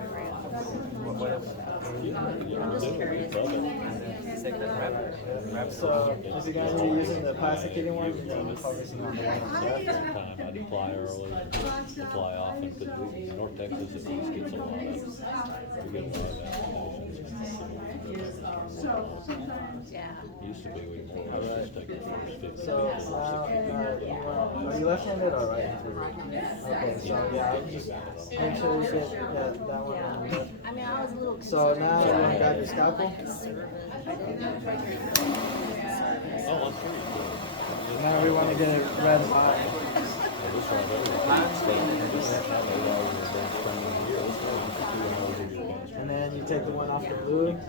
Whatever. I'm just curious. Just take that wrap. So if you're going to be using the plastic eating one, you're going to be focusing on the one on the left. Time I apply early, apply often, because we, North Texas at least gets a lot of, we get a lot of applications. Yeah. Used to be, we more or less just take the first 50. So are you left-handed or right-handed? Okay, so yeah, I'll just make sure you get that one on the left. I mean, I was a little. So now you want to grab your scalpel. Oh, I'm sure you Now we want to get a red line. And then you take the one off the blue and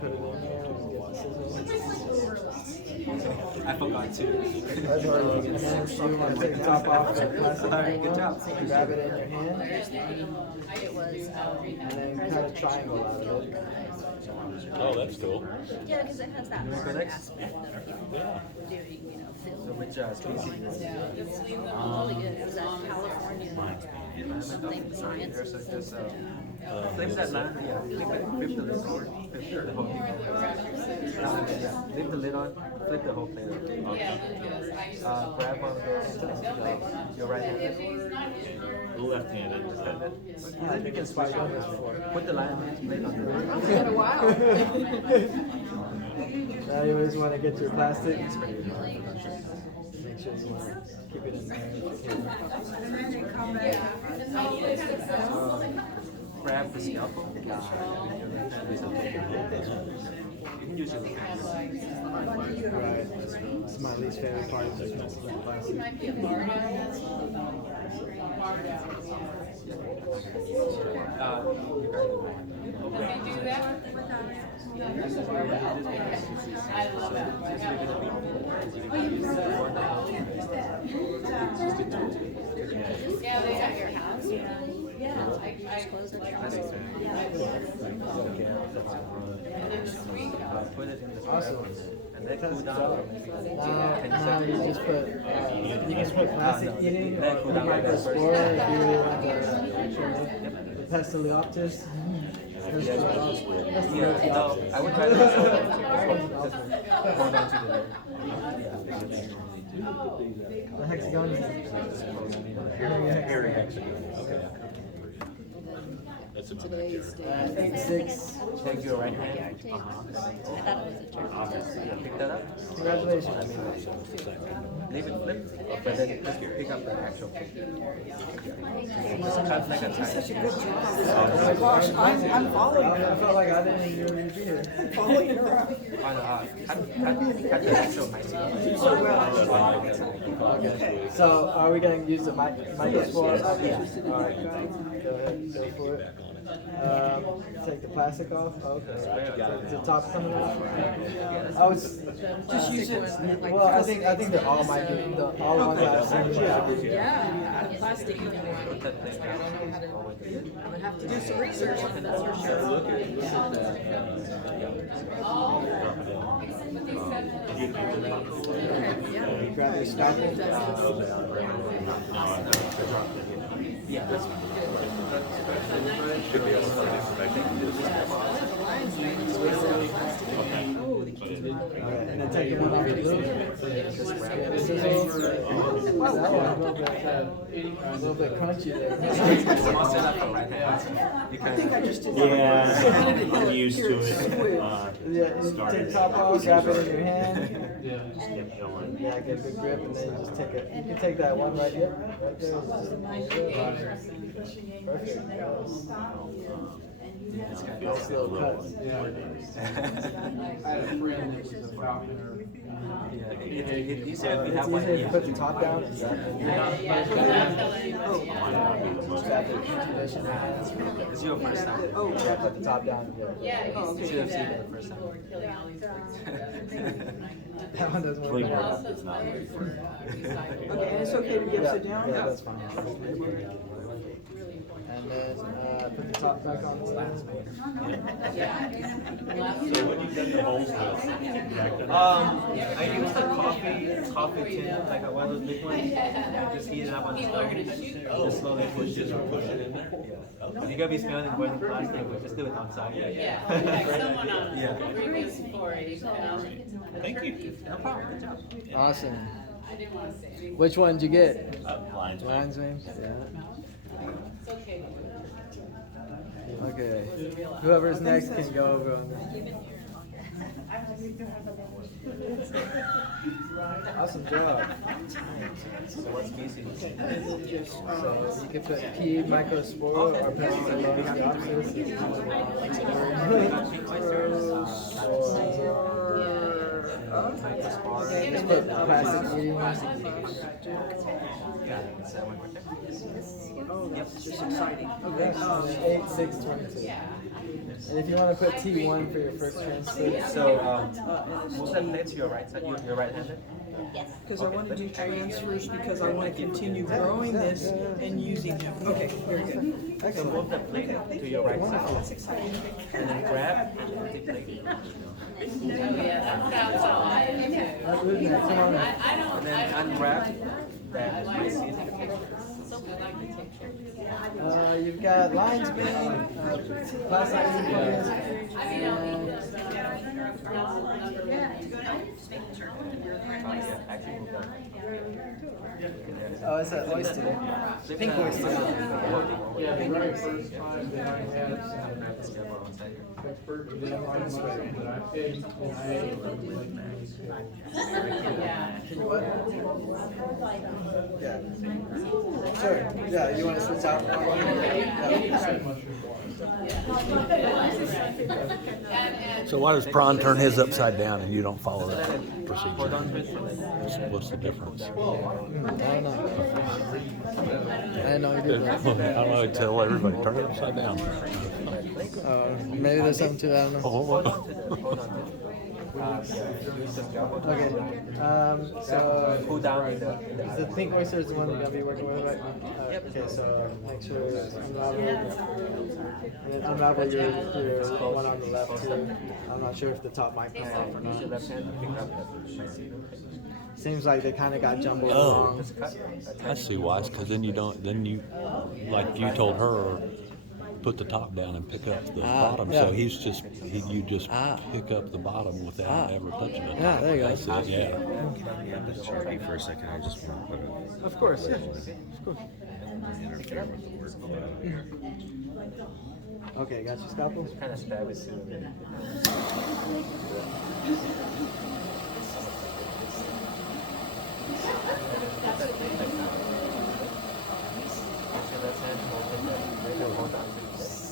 put it in there and get the scissors. I forgot to. And then you want to take the top off the plastic one. Good job. Grab it in your hand It was, and then cut a triangle out of it. Oh, that's cool. yeah, because it has that You wanna go art next? aspect of, Yeah. doing, So film. which species? Really good, it was at California, something science. So just flip that line, yeah, flip the lid over, flip the whole thing over. Yeah, flip the lid on, flip the whole plate over. Grab one of those, your right hand. Left-handed. Yeah, you can swipe on this before. Put the line plate on the It's been a while. Now you always want to get your plastic. Make sure you want to keep it in there. Grab the scalpel. You can use your hands. Right. It's my least favorite part is just messing with plastic. Might be a barn. Does he do that? I love it. Put it in the Awesome. and then cool down. Now you just put, you can put plastic eating or microspore if you really want the Pestilioptis. No, I would rather just hold on to the The hexagon. Hairy hexagon, okay. That's about it. 6. Take your right hand. I thought it was a turkey. Pick that up. Congratulations. Leave it flip, but then just pick up the actual pick. Just cut like a tie. Such a good job. Oh my gosh, I'm following I her. felt like I didn't even know you'd be here. I'm following her around. Cut the actual mycelium. So well. Okay. So are we going to use the microspore? Yeah. All right. Go ahead. Go for it. Take the plastic off. Okay. Is the top coming off? I was Just use it. well. I think they're all my all ones I've seen. Yeah, plastic. I would have to do some research on it, that's for sure. Grab your stocking. Yeah, that's And then take it off your loop. A little bit crunchy there. I think I just did Yeah, I'm used to it. Yeah, you take the top off, grab it in your hand. Just get going. Yeah, get a good grip, and then you just take it. You can take that one right here, right there. Perfect. It's got Nice little cuts. I had a friend that was a falconer. it's easier if you have It's one. easier to put the top down. It's your first time. Oh, yeah, put the top down. Yeah, it used to Should be have seen that it the first time. people were killing all these birds to death. That one doesn't work. Clean But work. also it's good for recycling. Okay, and it's okay to get sit down? Yeah, that's fine. And then put the top back on. So what do you get the holes with? I use the coffee tin, like one of those big ones. Just heat it up on the stove. Just slowly push it. Push it in there? Yeah. You gotta be smelling burning plastic, but just do it outside. Yeah, like someone on Yeah. previous foray, Thank you. No problem. Good job. Awesome. I didn't wanna say anything. Which one did you get? Lines. Linesman? Yeah. It's okay. Okay. Whoever's next can go over on this. Awesome job. So what's missing? So you can put P microspore or Pestiliopsis. Just put plastic eating. Yeah, it's that one right there. Oh, that's just exciting. Okay, 8, 6, 22. And if you want to put T1 for your first transfer. So, move that plate to your right side. You're right-handed? Yes. Because I want to do transfers because I want to continue growing this and using them. Okay, very good. So move the plate to your right side. That's exciting. And then grab and take plate. Oh, yeah, that's all I do. Who's next? Come on. I don't, And then unwrap that mycelium. You've got lines being plastic eating. Oh, it's an oyster. Pink oyster. Yeah, the very first time that I had expert demonstration that I picked, and I ate it from like Can you what? Yeah. Sure. Yeah, you want to switch out? So why does Pran turn his upside down and you don't follow that Hold procedure? on to it for like What's the difference? I don't know. I didn't know you did that. How do I tell everybody, turn it upside down? Maybe there's something to that. I don't know. Oh, hold on to it. use the scalpel to Okay, so cool down the pink oyster is the one we're gonna be working with, right? Okay, so make sure it's unravel, and then unravel your one on the left too. I'm not sure if the top might come off or Use your not. left hand to pick up that. Seems like they kind of got jumbled Oh. along. I see why, because then you, like you told her, put the top down and pick up the bottom. yeah. So you just pick up the bottom without ever touching it. Yeah, there you go. That's it, yeah. Yeah, but charge me for a second, I just want to put a. Of course, yeah. Of course. Interfere with the work. Okay, got your scalpel? Kind of stab it too.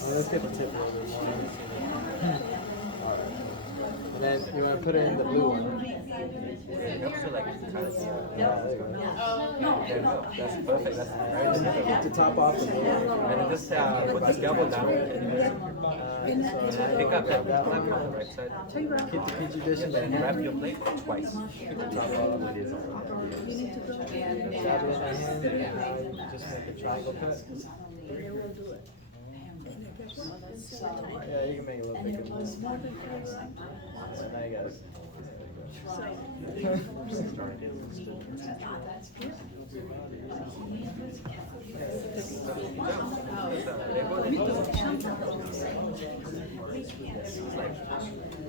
Let's get the tip a little bit more. Alright. And then you want to put it in the blue one. Yeah, there you go. That's perfect. That's very And simple. then to top off the blue one. And just put the scalpel down and pick up that flap on the right side. Keep the petri dish in And there. wrap your plate twice. Grab it in my hand, and now you just make a triangle cut. Yeah, you can make it a little bigger. So now you got it.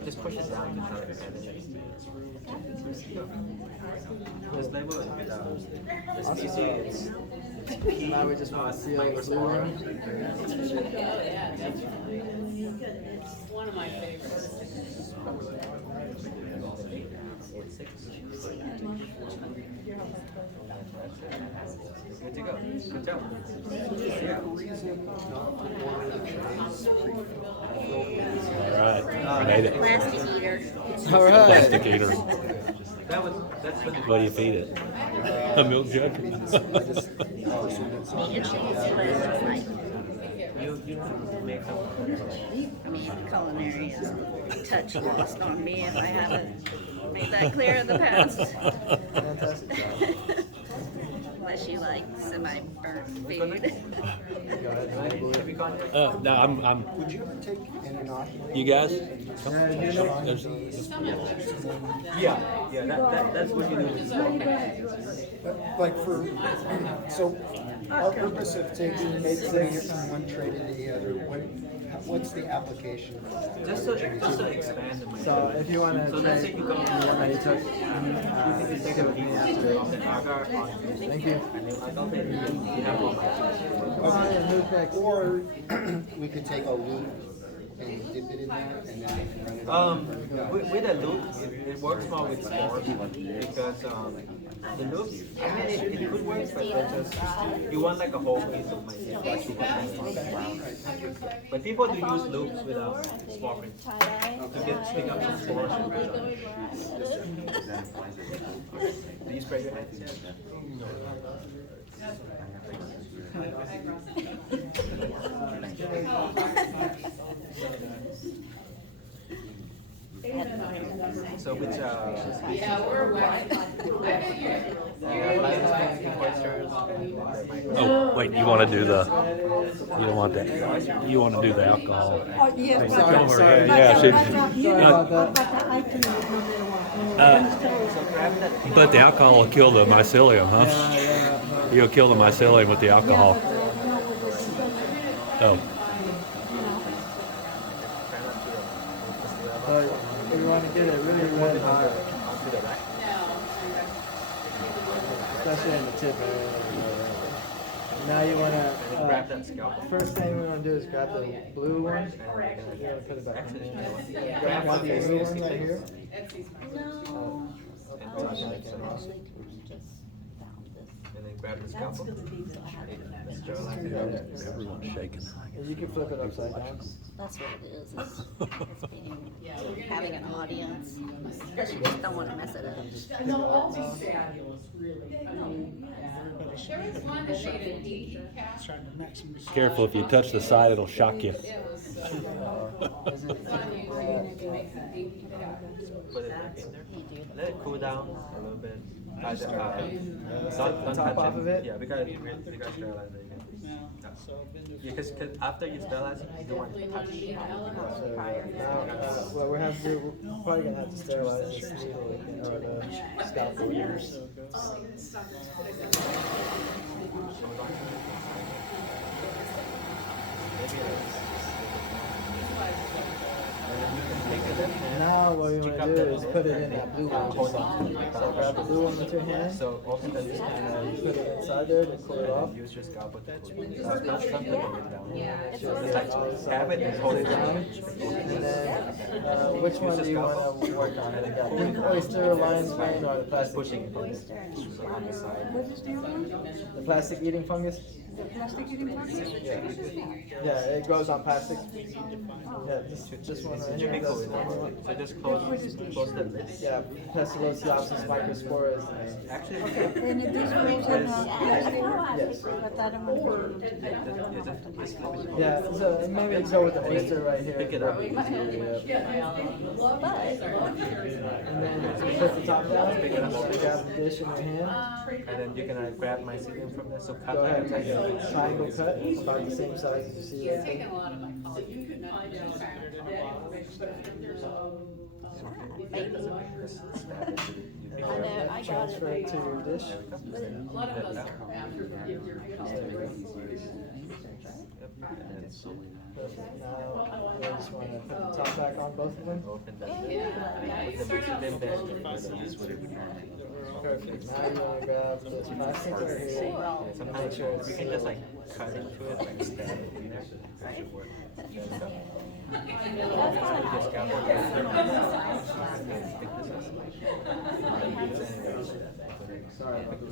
Just push it down to try to Just label it with the species. Now we just want to seal the blue one. Oh, yeah, that's one of my favorites. Good to go. Good job. All right, made it. Plastic eater. All right. Plastic eater. That's what What do you feed it? A milk jug? Me and Shane's friends, like, I mean, culinary is a touch lost on me if I haven't made that clear in the past. Fantastic job. Unless you like semi-burnt food. Go ahead. No, I'm. Would you ever take an inoculum? You guys? Yeah, that's what you do. Like for, so our purpose of taking, putting it from one tray to the other, what's the application for that? Just to expand the So if you want to So let's say you go the one that you took, you take it with me after. Thank you. Or we could take a loop and dip it in there and then run it. With a loop, it works more with spores because the loop, I mean, it could work, but it's just you want like a whole piece of mycelium. But people do use loops without spore to get pick up some spores. Do you spray your hands? So which Oh, wait, you want to do the, you don't want that, you want to do the alcohol. Oh, yes. Don't worry, Sorry. yeah, Sorry she- about but the alcohol will kill the mycelium, huh? You'll kill the mycelium with the alcohol. Oh, So if you want to get it really red hot, especially in the tip area. Now you want to, first thing we want to do is grab the blue one. You want to put it back in there. Grab the blue one right here. And then grab the scalpel. Sterilize it. Everyone's shaking. You can flip it upside down. That's what it is. It's being, having an audience. Because you just don't want to mess it up. And they'll all be fabulous, really. I mean, there was one that made a dinky cap. Careful, if you touch the side, it'll shock you. It was so good. It's on YouTube, it makes a dinky cap. Put it back in there. Let it cool down a little bit. Don't Top touch off of it? Yeah, we gotta sterilize it again. Yeah, because after you sterilize it, you don't want to touch. So now, what we have to do, we're probably gonna have to sterilize this needle or the scalpel here. Now what you want to do is put it in that blue one. So grab the blue one with your hand. So open the lid And you put it inside there to cool it off. Use your scalpel to cool it. Not something to get down. Just Like grab it and hold it down. And then, which one do you want to work on? The pink oyster, lion's mane, or the plastic Pushing eating it fungus? on the side. The plastic eating fungus? Yeah, it grows on plastic. Yeah, this one right here. Typical. That's the one you want. So just close the lid. Yeah, Pestalotiopsis microspora is the name. Actually, And if this grows in plastic, Yes. but that I'm Yeah, so maybe go with the oyster right here. Pick it up. And then put the top down, grab the dish in your hand. And then you can grab mycelium from there. So cut Go ahead, like a triangle cut, about the same size as you see right Taken there. a lot of my colleagues, you could not I know, I got Transfer it. it to your dish. A lot of us are Perfect. Now, I just want to put the top back on both of them. open the lid. Put the mycelium there. Perfect. Now you want to grab this plastic right here. Sometimes Make sure it's you can just like cut into it, like stab it in there. That should work. Just scalpel it. Sorry about the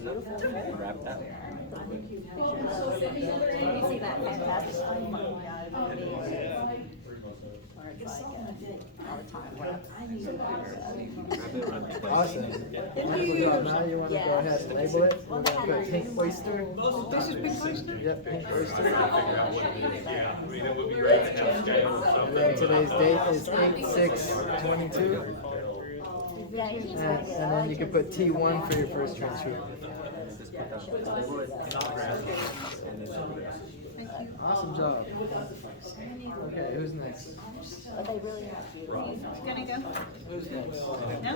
Wrap that. You see that fantastic flame? Or it's like all the time. Awesome. Now you want to go ahead and label it. We're going to put pink oyster. This is pink oyster? Yep, pink oyster. And then today's date is 8/6/22. Yeah, you keep And then you can put T1 for your first transfer. Awesome job. Okay, who's next? But they really have to. Gonna go? Who's next? No?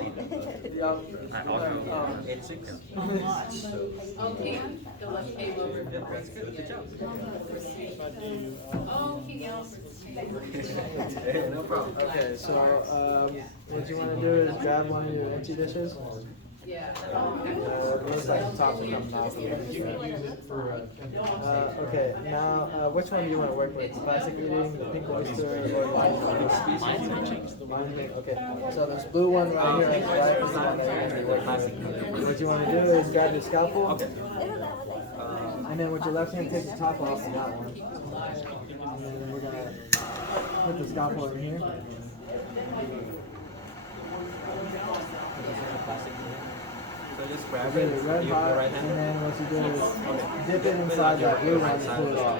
Oh, Cam, the left came over. That's good. Good job. Oh, he yelled for No problem. Okay, so what you want to do is grab one of your empty dishes. Yeah. It looks like the tops are coming off. Okay, now which one do you want to work with? The plastic eating, the pink oyster, or lime? Okay, so this blue one right here on the right is the one that you're going to be working with. What you want to do is grab your scalpel, and then with your left hand take the top off of that one. And then we're going to put the scalpel in here. So just grab Get it. it red You hot, right and hand. then what you do is dip it inside that blue one and pull it off.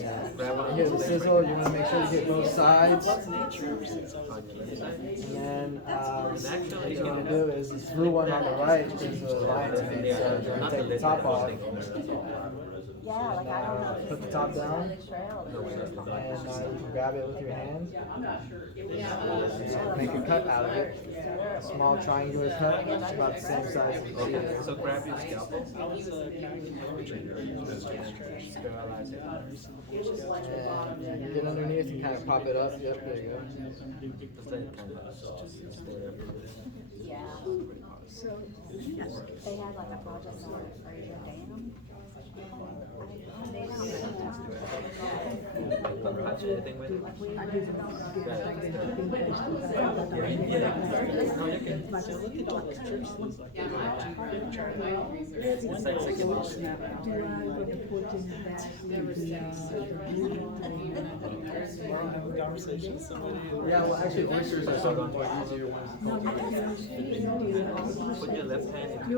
Yeah. Grab one. Here's the sizzle, you want to make sure you get both sides. On the other side. And then what you want to do is this blue one on the right is the lion's mane, so you're going to take the top off. Yeah, like I don't know. Put the top down, Trail. and you can grab it with your hand. And make a cut out of it. A small triangular cut, about the same size as the Okay, so grab your scalpel. Sterilize it. And you get underneath and kind of pop it up. Yep, there you go. Just let it kind of just stay there. Yeah. So, they had like a project on Fraser Dam. Punch anything with it? No, you can. So look at all those churches, like. Yeah, my background, my research. It's like circulation. Never studied Tomorrow I'll have a conversation with somebody. Yeah, well, actually, oysters are some of the more easier ones to cultivate. Put your left hand in.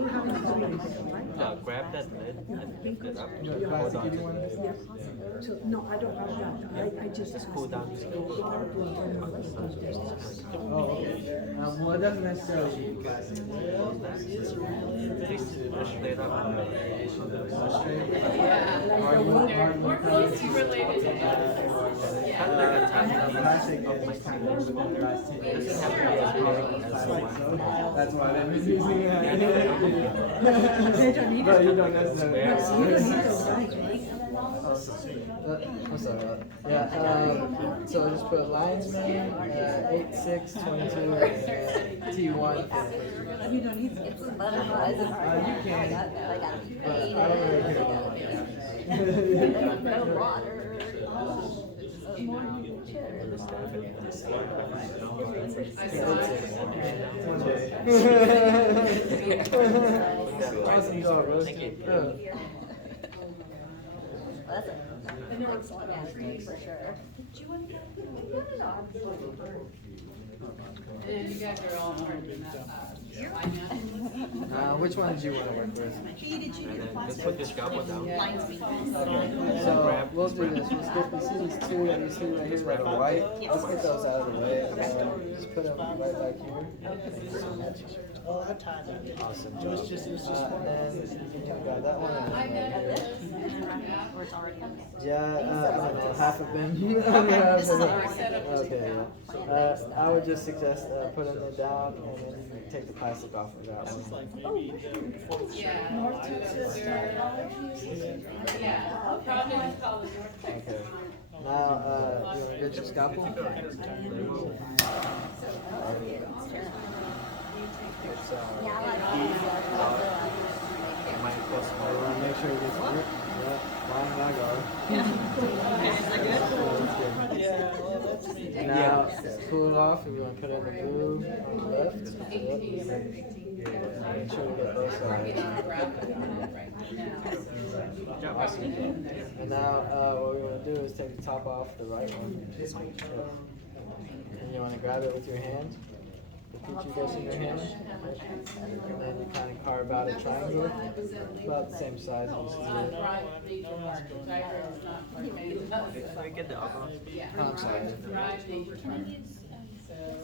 Grab that lid and lift it up. You want guys to give you one? So, no, I don't have that, I just. Just cool down. Oh, okay. Well, it doesn't necessarily need plastic. Straight up on the Straight. Yeah. Are you More closely related to that. kind of like a tiny Plastic piece of my is kind of over the last 10 years. Doesn't have to be as big as the one. That's why they've been using it. They don't need But it. you don't necessarily. You don't need those, right? I'm sorry. So I just put lion's mane, 8622, and T1. You don't need it. It's butterflies and You can. I got But I don't really care about no water. Awesome job, Roasted. That's an excellent attitude for sure. And you guys are all part of that, finance. Which one did you want to work with? Just put your scalpel down. Okay, so we'll do this. We'll skip. You see these two that you see right here that are white? Let's get those out of the way. Just put them right back here. Oh, I tied that. Awesome. It was just And then you got that one. Yeah, I don't know, half of them. Okay, yeah. I would just suggest putting it down and then you take the plastic off of that one. like maybe Yeah. North Texas. Yeah, I'll probably just call it North Texas. Okay. Now, you want to get your scalpel? It's, Yeah, I like I want to make sure it gets ripped. Yep, fine agar. Yeah, well, that's me. Now, pull it off if you want to put it in the blue on the left. Yep. Make sure to get both sides. Awesome. And now, what we want to do is take the top off the right one. Yep. And you want to grab it with your hand. The petri dish in your hand. And then you kind of carve out a triangle about the same size as you Get the alcohol. I'm sorry.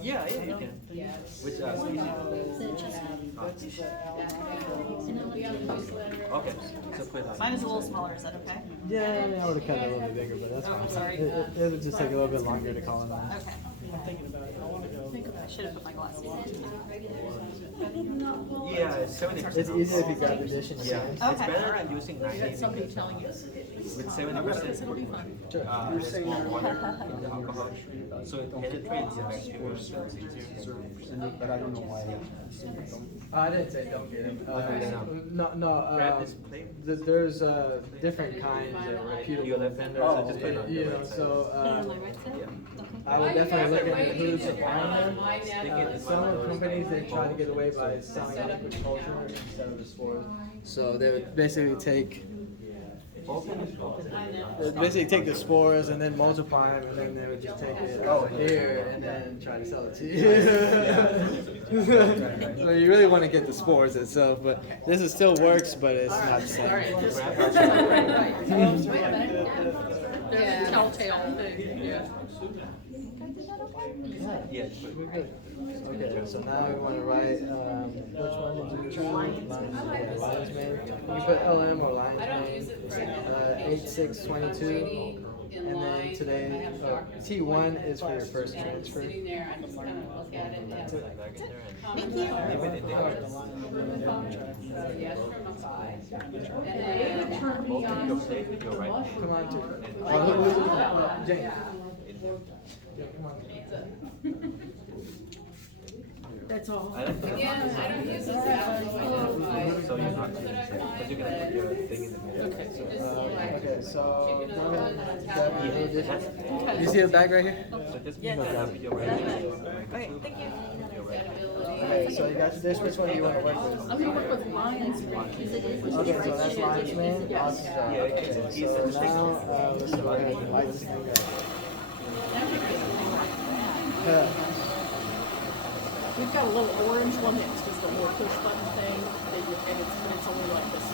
Yeah, you can. Which species? Okay, so put it on. Mine is a little smaller, is that okay? Yeah, I would have cut it a little bit bigger, but that's fine. sorry. It would just take a little bit longer to colonize. Okay. I'm thinking about it. I want to go. I should have put my glasses on. Yeah, it's 70%. It's easier if you grab the dish in your Yeah, hand. it's better than using 90 Somebody telling you. with 70% there's more water in the alcohol, so it penetrates the bacteria cells easier. But I don't know why. I didn't say don't get it. Grab No, this plate. there's different kinds of Your reputable left hand, so just put it on you the know, right side. so Yeah. I would definitely look into who's supplying them. Stick it in Some one of those companies, they try to get away by selling liquid culture instead of the spores. So they would basically take the spores and then multiply them, and then they would just take it here and then try to sell it to you. So you really want to get the spores itself, but this is still works, but it's not the same. Yeah. Telltale thing, yeah. Yeah, We're good. Okay, so now we want to write, which one did you choose? Lion's mane. You can put LM or lion's mane. 8622. And then today, T1 is for your first transfer. Sitting there, I just kind of look at it and have like. Thank you. Yes, from a five. And then. Come on, Jane. Yeah, come on. They're That's all. I like to. Yeah, I don't use this app. So you're not gonna use it, because you're gonna put your thing in the middle. Okay, so go ahead. Okay. You see the bag right here? So just grab your right hand. Okay, thank you. Okay, so you got your dish. Which one do you want to work with? I'm gonna work with lions. Okay, so that's lion's mane. Awesome. Okay, so now let's go ahead and light this thing up. We've got a little orange one that's just a little push button thing, and it's only like this.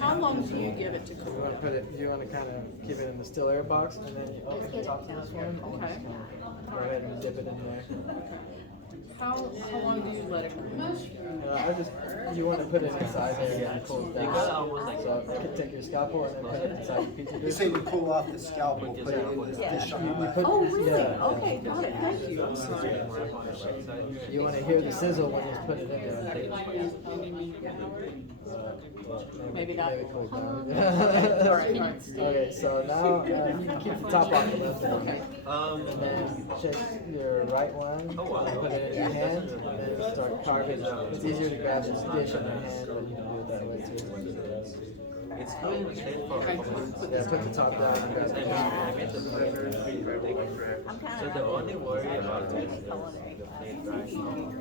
How long do you give it to You cool? want to put it? You want to kind of keep it in the still air box, and then you open the top of this one. Okay. Go ahead and dip it in there. How long do you let it cool? You want to put it inside there and cool it down. So you can take your scalpel and then put it inside your petri You dish. say we cool off the scalpel, put it in this dish on the left. Oh, really? Yeah. Okay, got it, thank you, I'm sorry. You want to hear the sizzle when you put it in there. Maybe not. Maybe cool it down. All right. Okay, so now you can keep the top off the left one. And then check your right one, and put it in your hand, and then start carving. It's easier to grab this dish in your hand, but you can do it that way too. It's really straightforward. Yeah, put the top down and grab the dish. I made the burger pretty big. So the only worry about this is the plate drying.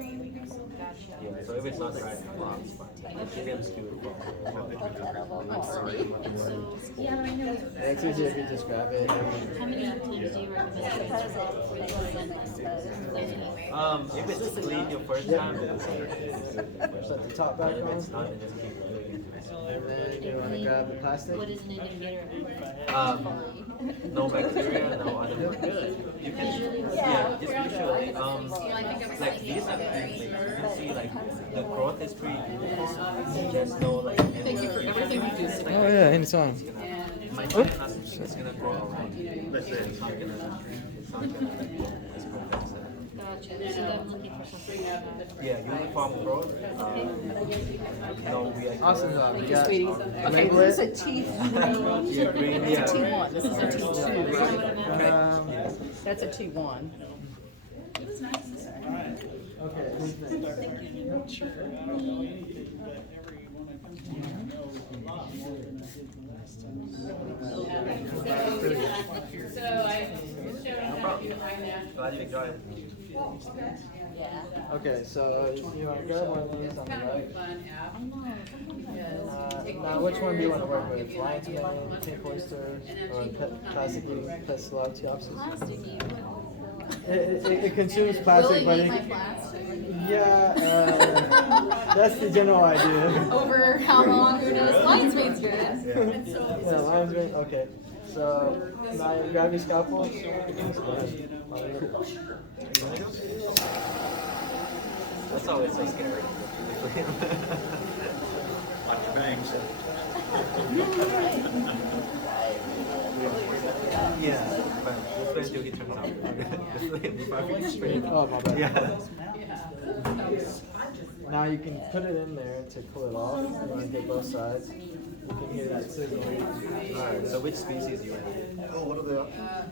Yeah, so if it's not dry, it's fine. You can stew it. Yeah, I know. It's easier if you just grab it. How many teams do you recommend? If it's clean your first time, then Set the top back if on. it's not, then just keep doing it. And then you want to grab the plastic. What is an indicator? No bacteria, no other. You can, yeah, just usually, like these are the things, you can see like the growth is pretty good. There's no like. Thank you for everything you do. Oh yeah, anytime. My friend has something that's gonna grow around. But it's not gonna it's perfect. Gotcha, so I'm looking for something. Yeah, uniform growth. No weird. Awesome job. You got Sweetie. Okay, this is a T3. Yeah, green, It's a yeah. T1, this is a T2. Um, That's a T1. Okay, who's next? I'm not sure, I don't know anything, but everyone I come to, I know a lot more than I did the last time. So I showed them how to do pineapple. Glad you enjoyed it. Yeah. Okay, so you want to grab one of these on the Kind of a right. fun app. Now, which one do you want to work with? Lion's mane, pink oyster, or plasticky Pestalotiopsis? Plastic-y. It consumes plastic, but Will it eat it, my plastic? yeah, that's the general idea. Over how long, who knows? Lion's mane's good. Yeah, lion's mane. Okay, so now you grab your scalpel. That's always so scary. Watch your bangs. Yeah, but let's wait until he turns out. Oh, my bad. Yeah. Now you can put it in there to pull it off. You want to get both sides. You can hear that sizzle. Alright, so which species do you want? Oh, what are they?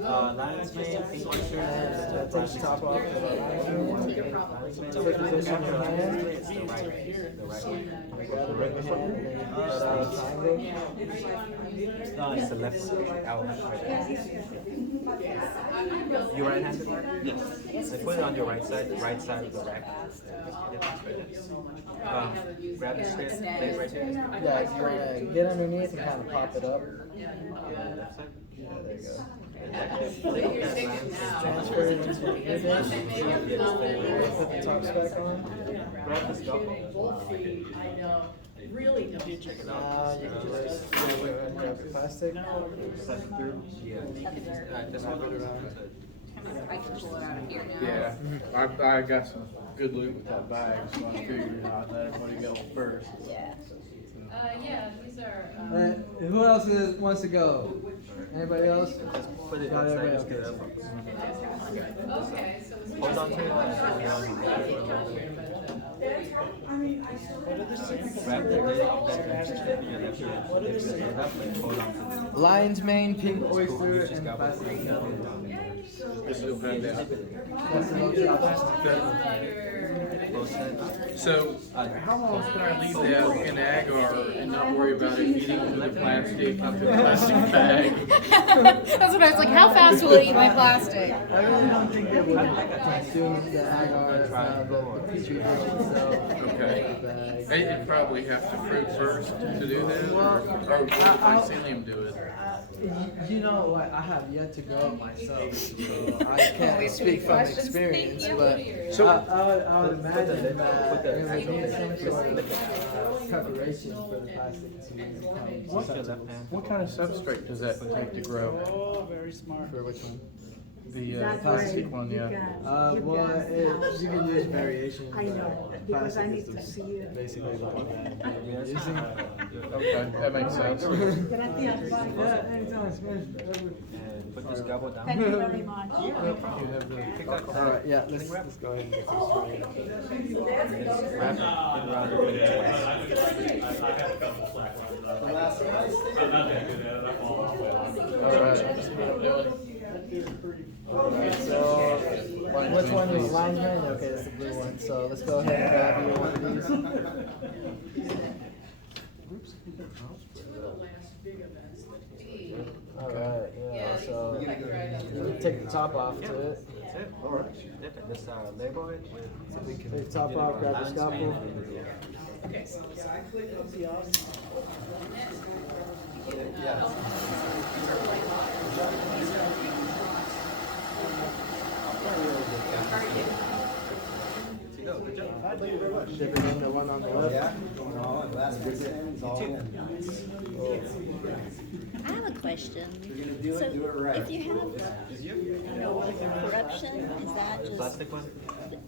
Lion's mane, pink oyster, And take the top off. Take position on your hand. It's the right one. Grab it in your hand, and then you put that out a triangle. No, it's the left side. Out. You right-handed? Yes. So put it on your right side of the rack. Grab the straight plate right here. Yeah, if you want to get underneath and kind of pop it up. Yeah, left side. Yeah, there you go. Transfer Transfer it into your dish. Put the tops back on. Grab the scalpel. Really don't. You can just grab the plastic. Slide it through. Yeah. Just hold it around. I can pull it out of here now. Yeah, I got some good loot with that bag, so I figured I'd let everybody go first. Yeah. Yeah, these are, Who else wants to go? Anybody else? Just put it Got inside. everybody Just get it up. okay, so this Hold on to it. Grab the lid of that transfer. Your left hand. What are the Lift it up and hold on to it. Lion's mane, pink It's cool. You oyster, just and got plastic. it down there. still have that. That's the most So, how long can I leave that in agar and not worry about it eating into the plastic, into the plastic bag? That's what I was like, how fast will it eat my plastic? I really don't think it would consume the agar, the petri dish itself. Okay. It'd probably have to fruit first to do that, or would mycelium do it? You know what, I have yet to grow it myself, so I can't speak from experience, but I would imagine that it would need some sort of preparation for the plastic to become susceptible. What kind of substrate does that take to grow? Oh, very smart. For which one? The plastic one, yeah. Well, you can use variations. I know, because I need to see it. Basically the one that you're using. Okay, that makes sense. Yeah, anytime, Smith. Put this gobble down. Thank you very much. You have the Alright, yeah, let's go ahead and get this right. Wrap it around the middle twice. Alright, so which one is linesman? Okay, it's the blue one. So let's go ahead and grab you one of these. Alright, yeah, so take the top off to it. That's it. Alright. Just label it. Take the top off, grab the scalpel. Dip it in the one on the left. I have a question. So if you have, corruption, is that just Plastic one?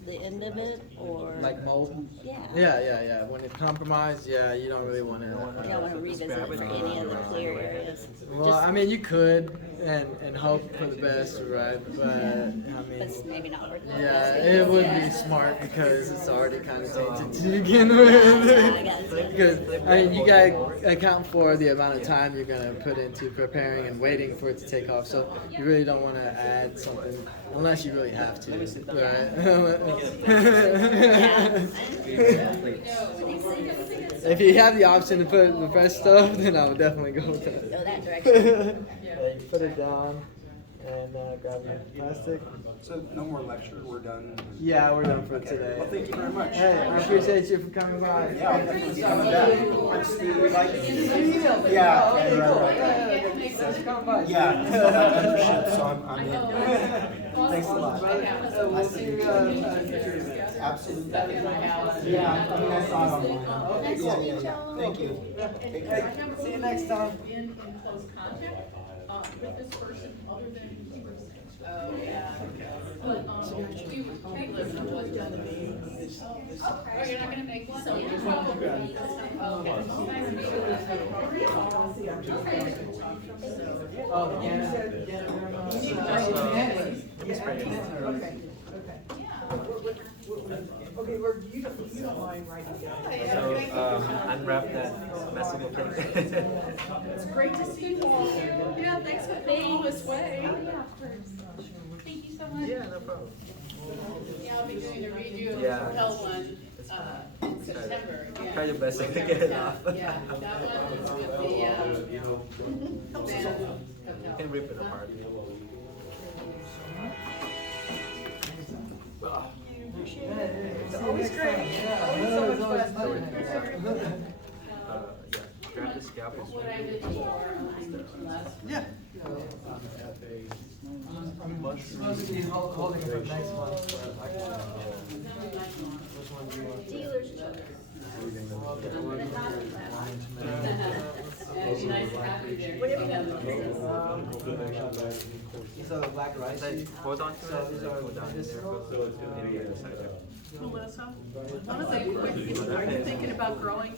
the end of it, or? Like mold? Yeah. Yeah. When it's compromised, yeah, you don't really want to. You don't want to revisit it for any of the clear areas? Well, I mean, you could and hope for the best, right? But I mean, But maybe not worth it. yeah, it would be smart because it's already kind of tainted to begin with. Because I mean, you gotta account for the amount of time you're gonna put into preparing and waiting for it to take off. So you really don't want to add something unless you really have to, right? If you have the option to put the fresh stuff, then I would definitely go with that. Go that direction. Yeah, you put it down and grab your plastic. So no more lecture, we're done? Yeah, we're done for today. Well, thank you very much. Hey, I appreciate you for coming by. Yeah, I'll definitely come back. Yeah, right. Yeah, I still have membership, so I'm in. Thanks a lot. We'll see you at future events. Absolutely. Yeah, I mean, I saw it online. Yeah. Thank you. Hey, see you next time. In close contact, with this person other than this person. Oh, yeah. But, we live in one. Oh, you're not gonna make one? Okay, well, you don't mind writing down. So, unwrap that messable cake. It's great to see you all. Yeah, thanks for being this way. Thank you so much. Yeah, no problem. Yeah, I'll be doing a redo of the Yeah. Propel one, in September, yeah. Try your best to get it off. Yeah, that one is with the, You can rip it apart. It's always great. Always so much fun. Yeah, grab the scalpel. what I did before, last. Yeah. I'm supposed to be holding it for next month, but I can. Which one do you want? Dealer's choice. It'd be nice to have you there. These are the black rice. Hold on to it. These are Hold down the circle. So it's going to be the other side. Melissa, one of the quick things, are you thinking about growing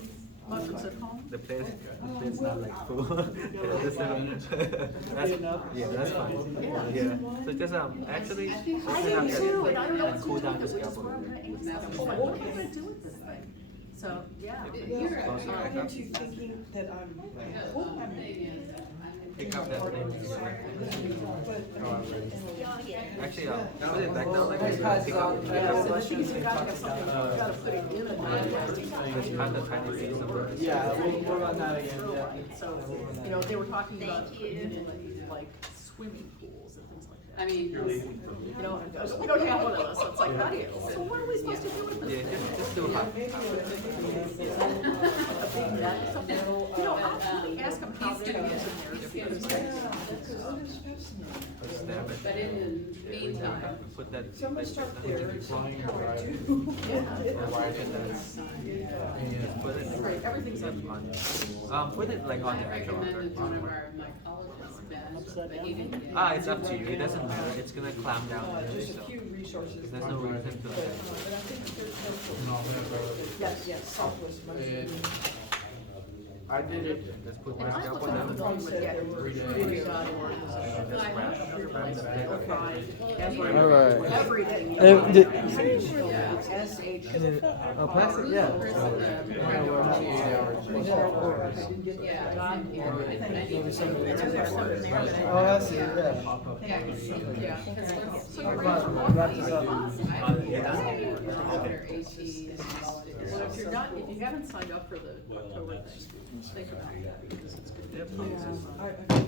mushrooms at home? The plate's not like full. Yeah, just, that's fine. Yeah. So just actually, I do too, and I don't know and cool down the scalpel. what am I gonna do with this thing? So, yeah. Aren't you thinking that I hope I'm pick up that thing. Actually, put it back down like this. Pick up. You gotta put it in a non-plastic Just container. cut the tiny piece of it. Yeah, we'll run that again, yeah. So, you know, they were talking about putting it in like swimming pools and things like that. I mean, you know, we don't have one of those, so it's like, how do you, so what are we supposed to do with this? Yeah, just do half. You know, I'll really ask them how they use it there, because Stab it. but in the meantime, Put that. Someone start there. Flying or riding. Yeah. Or riding that. Put it. Right, everything's up. Put it like on the edge of recommended one of it. our mycologists best, but he didn't get it. It's up to you. It doesn't matter. It's gonna clamp down. Just a So few resources. there's no reason to. But I think there's No, no. never. Yes, Southwest mushroom. I did it. Just put my And I scalpel looked up down. the ones that there were everything. SH. Oh, plastic, yeah. Oh, I see, yeah. Well, if you're not, if you haven't signed up for the October thing, think about that, because it's good.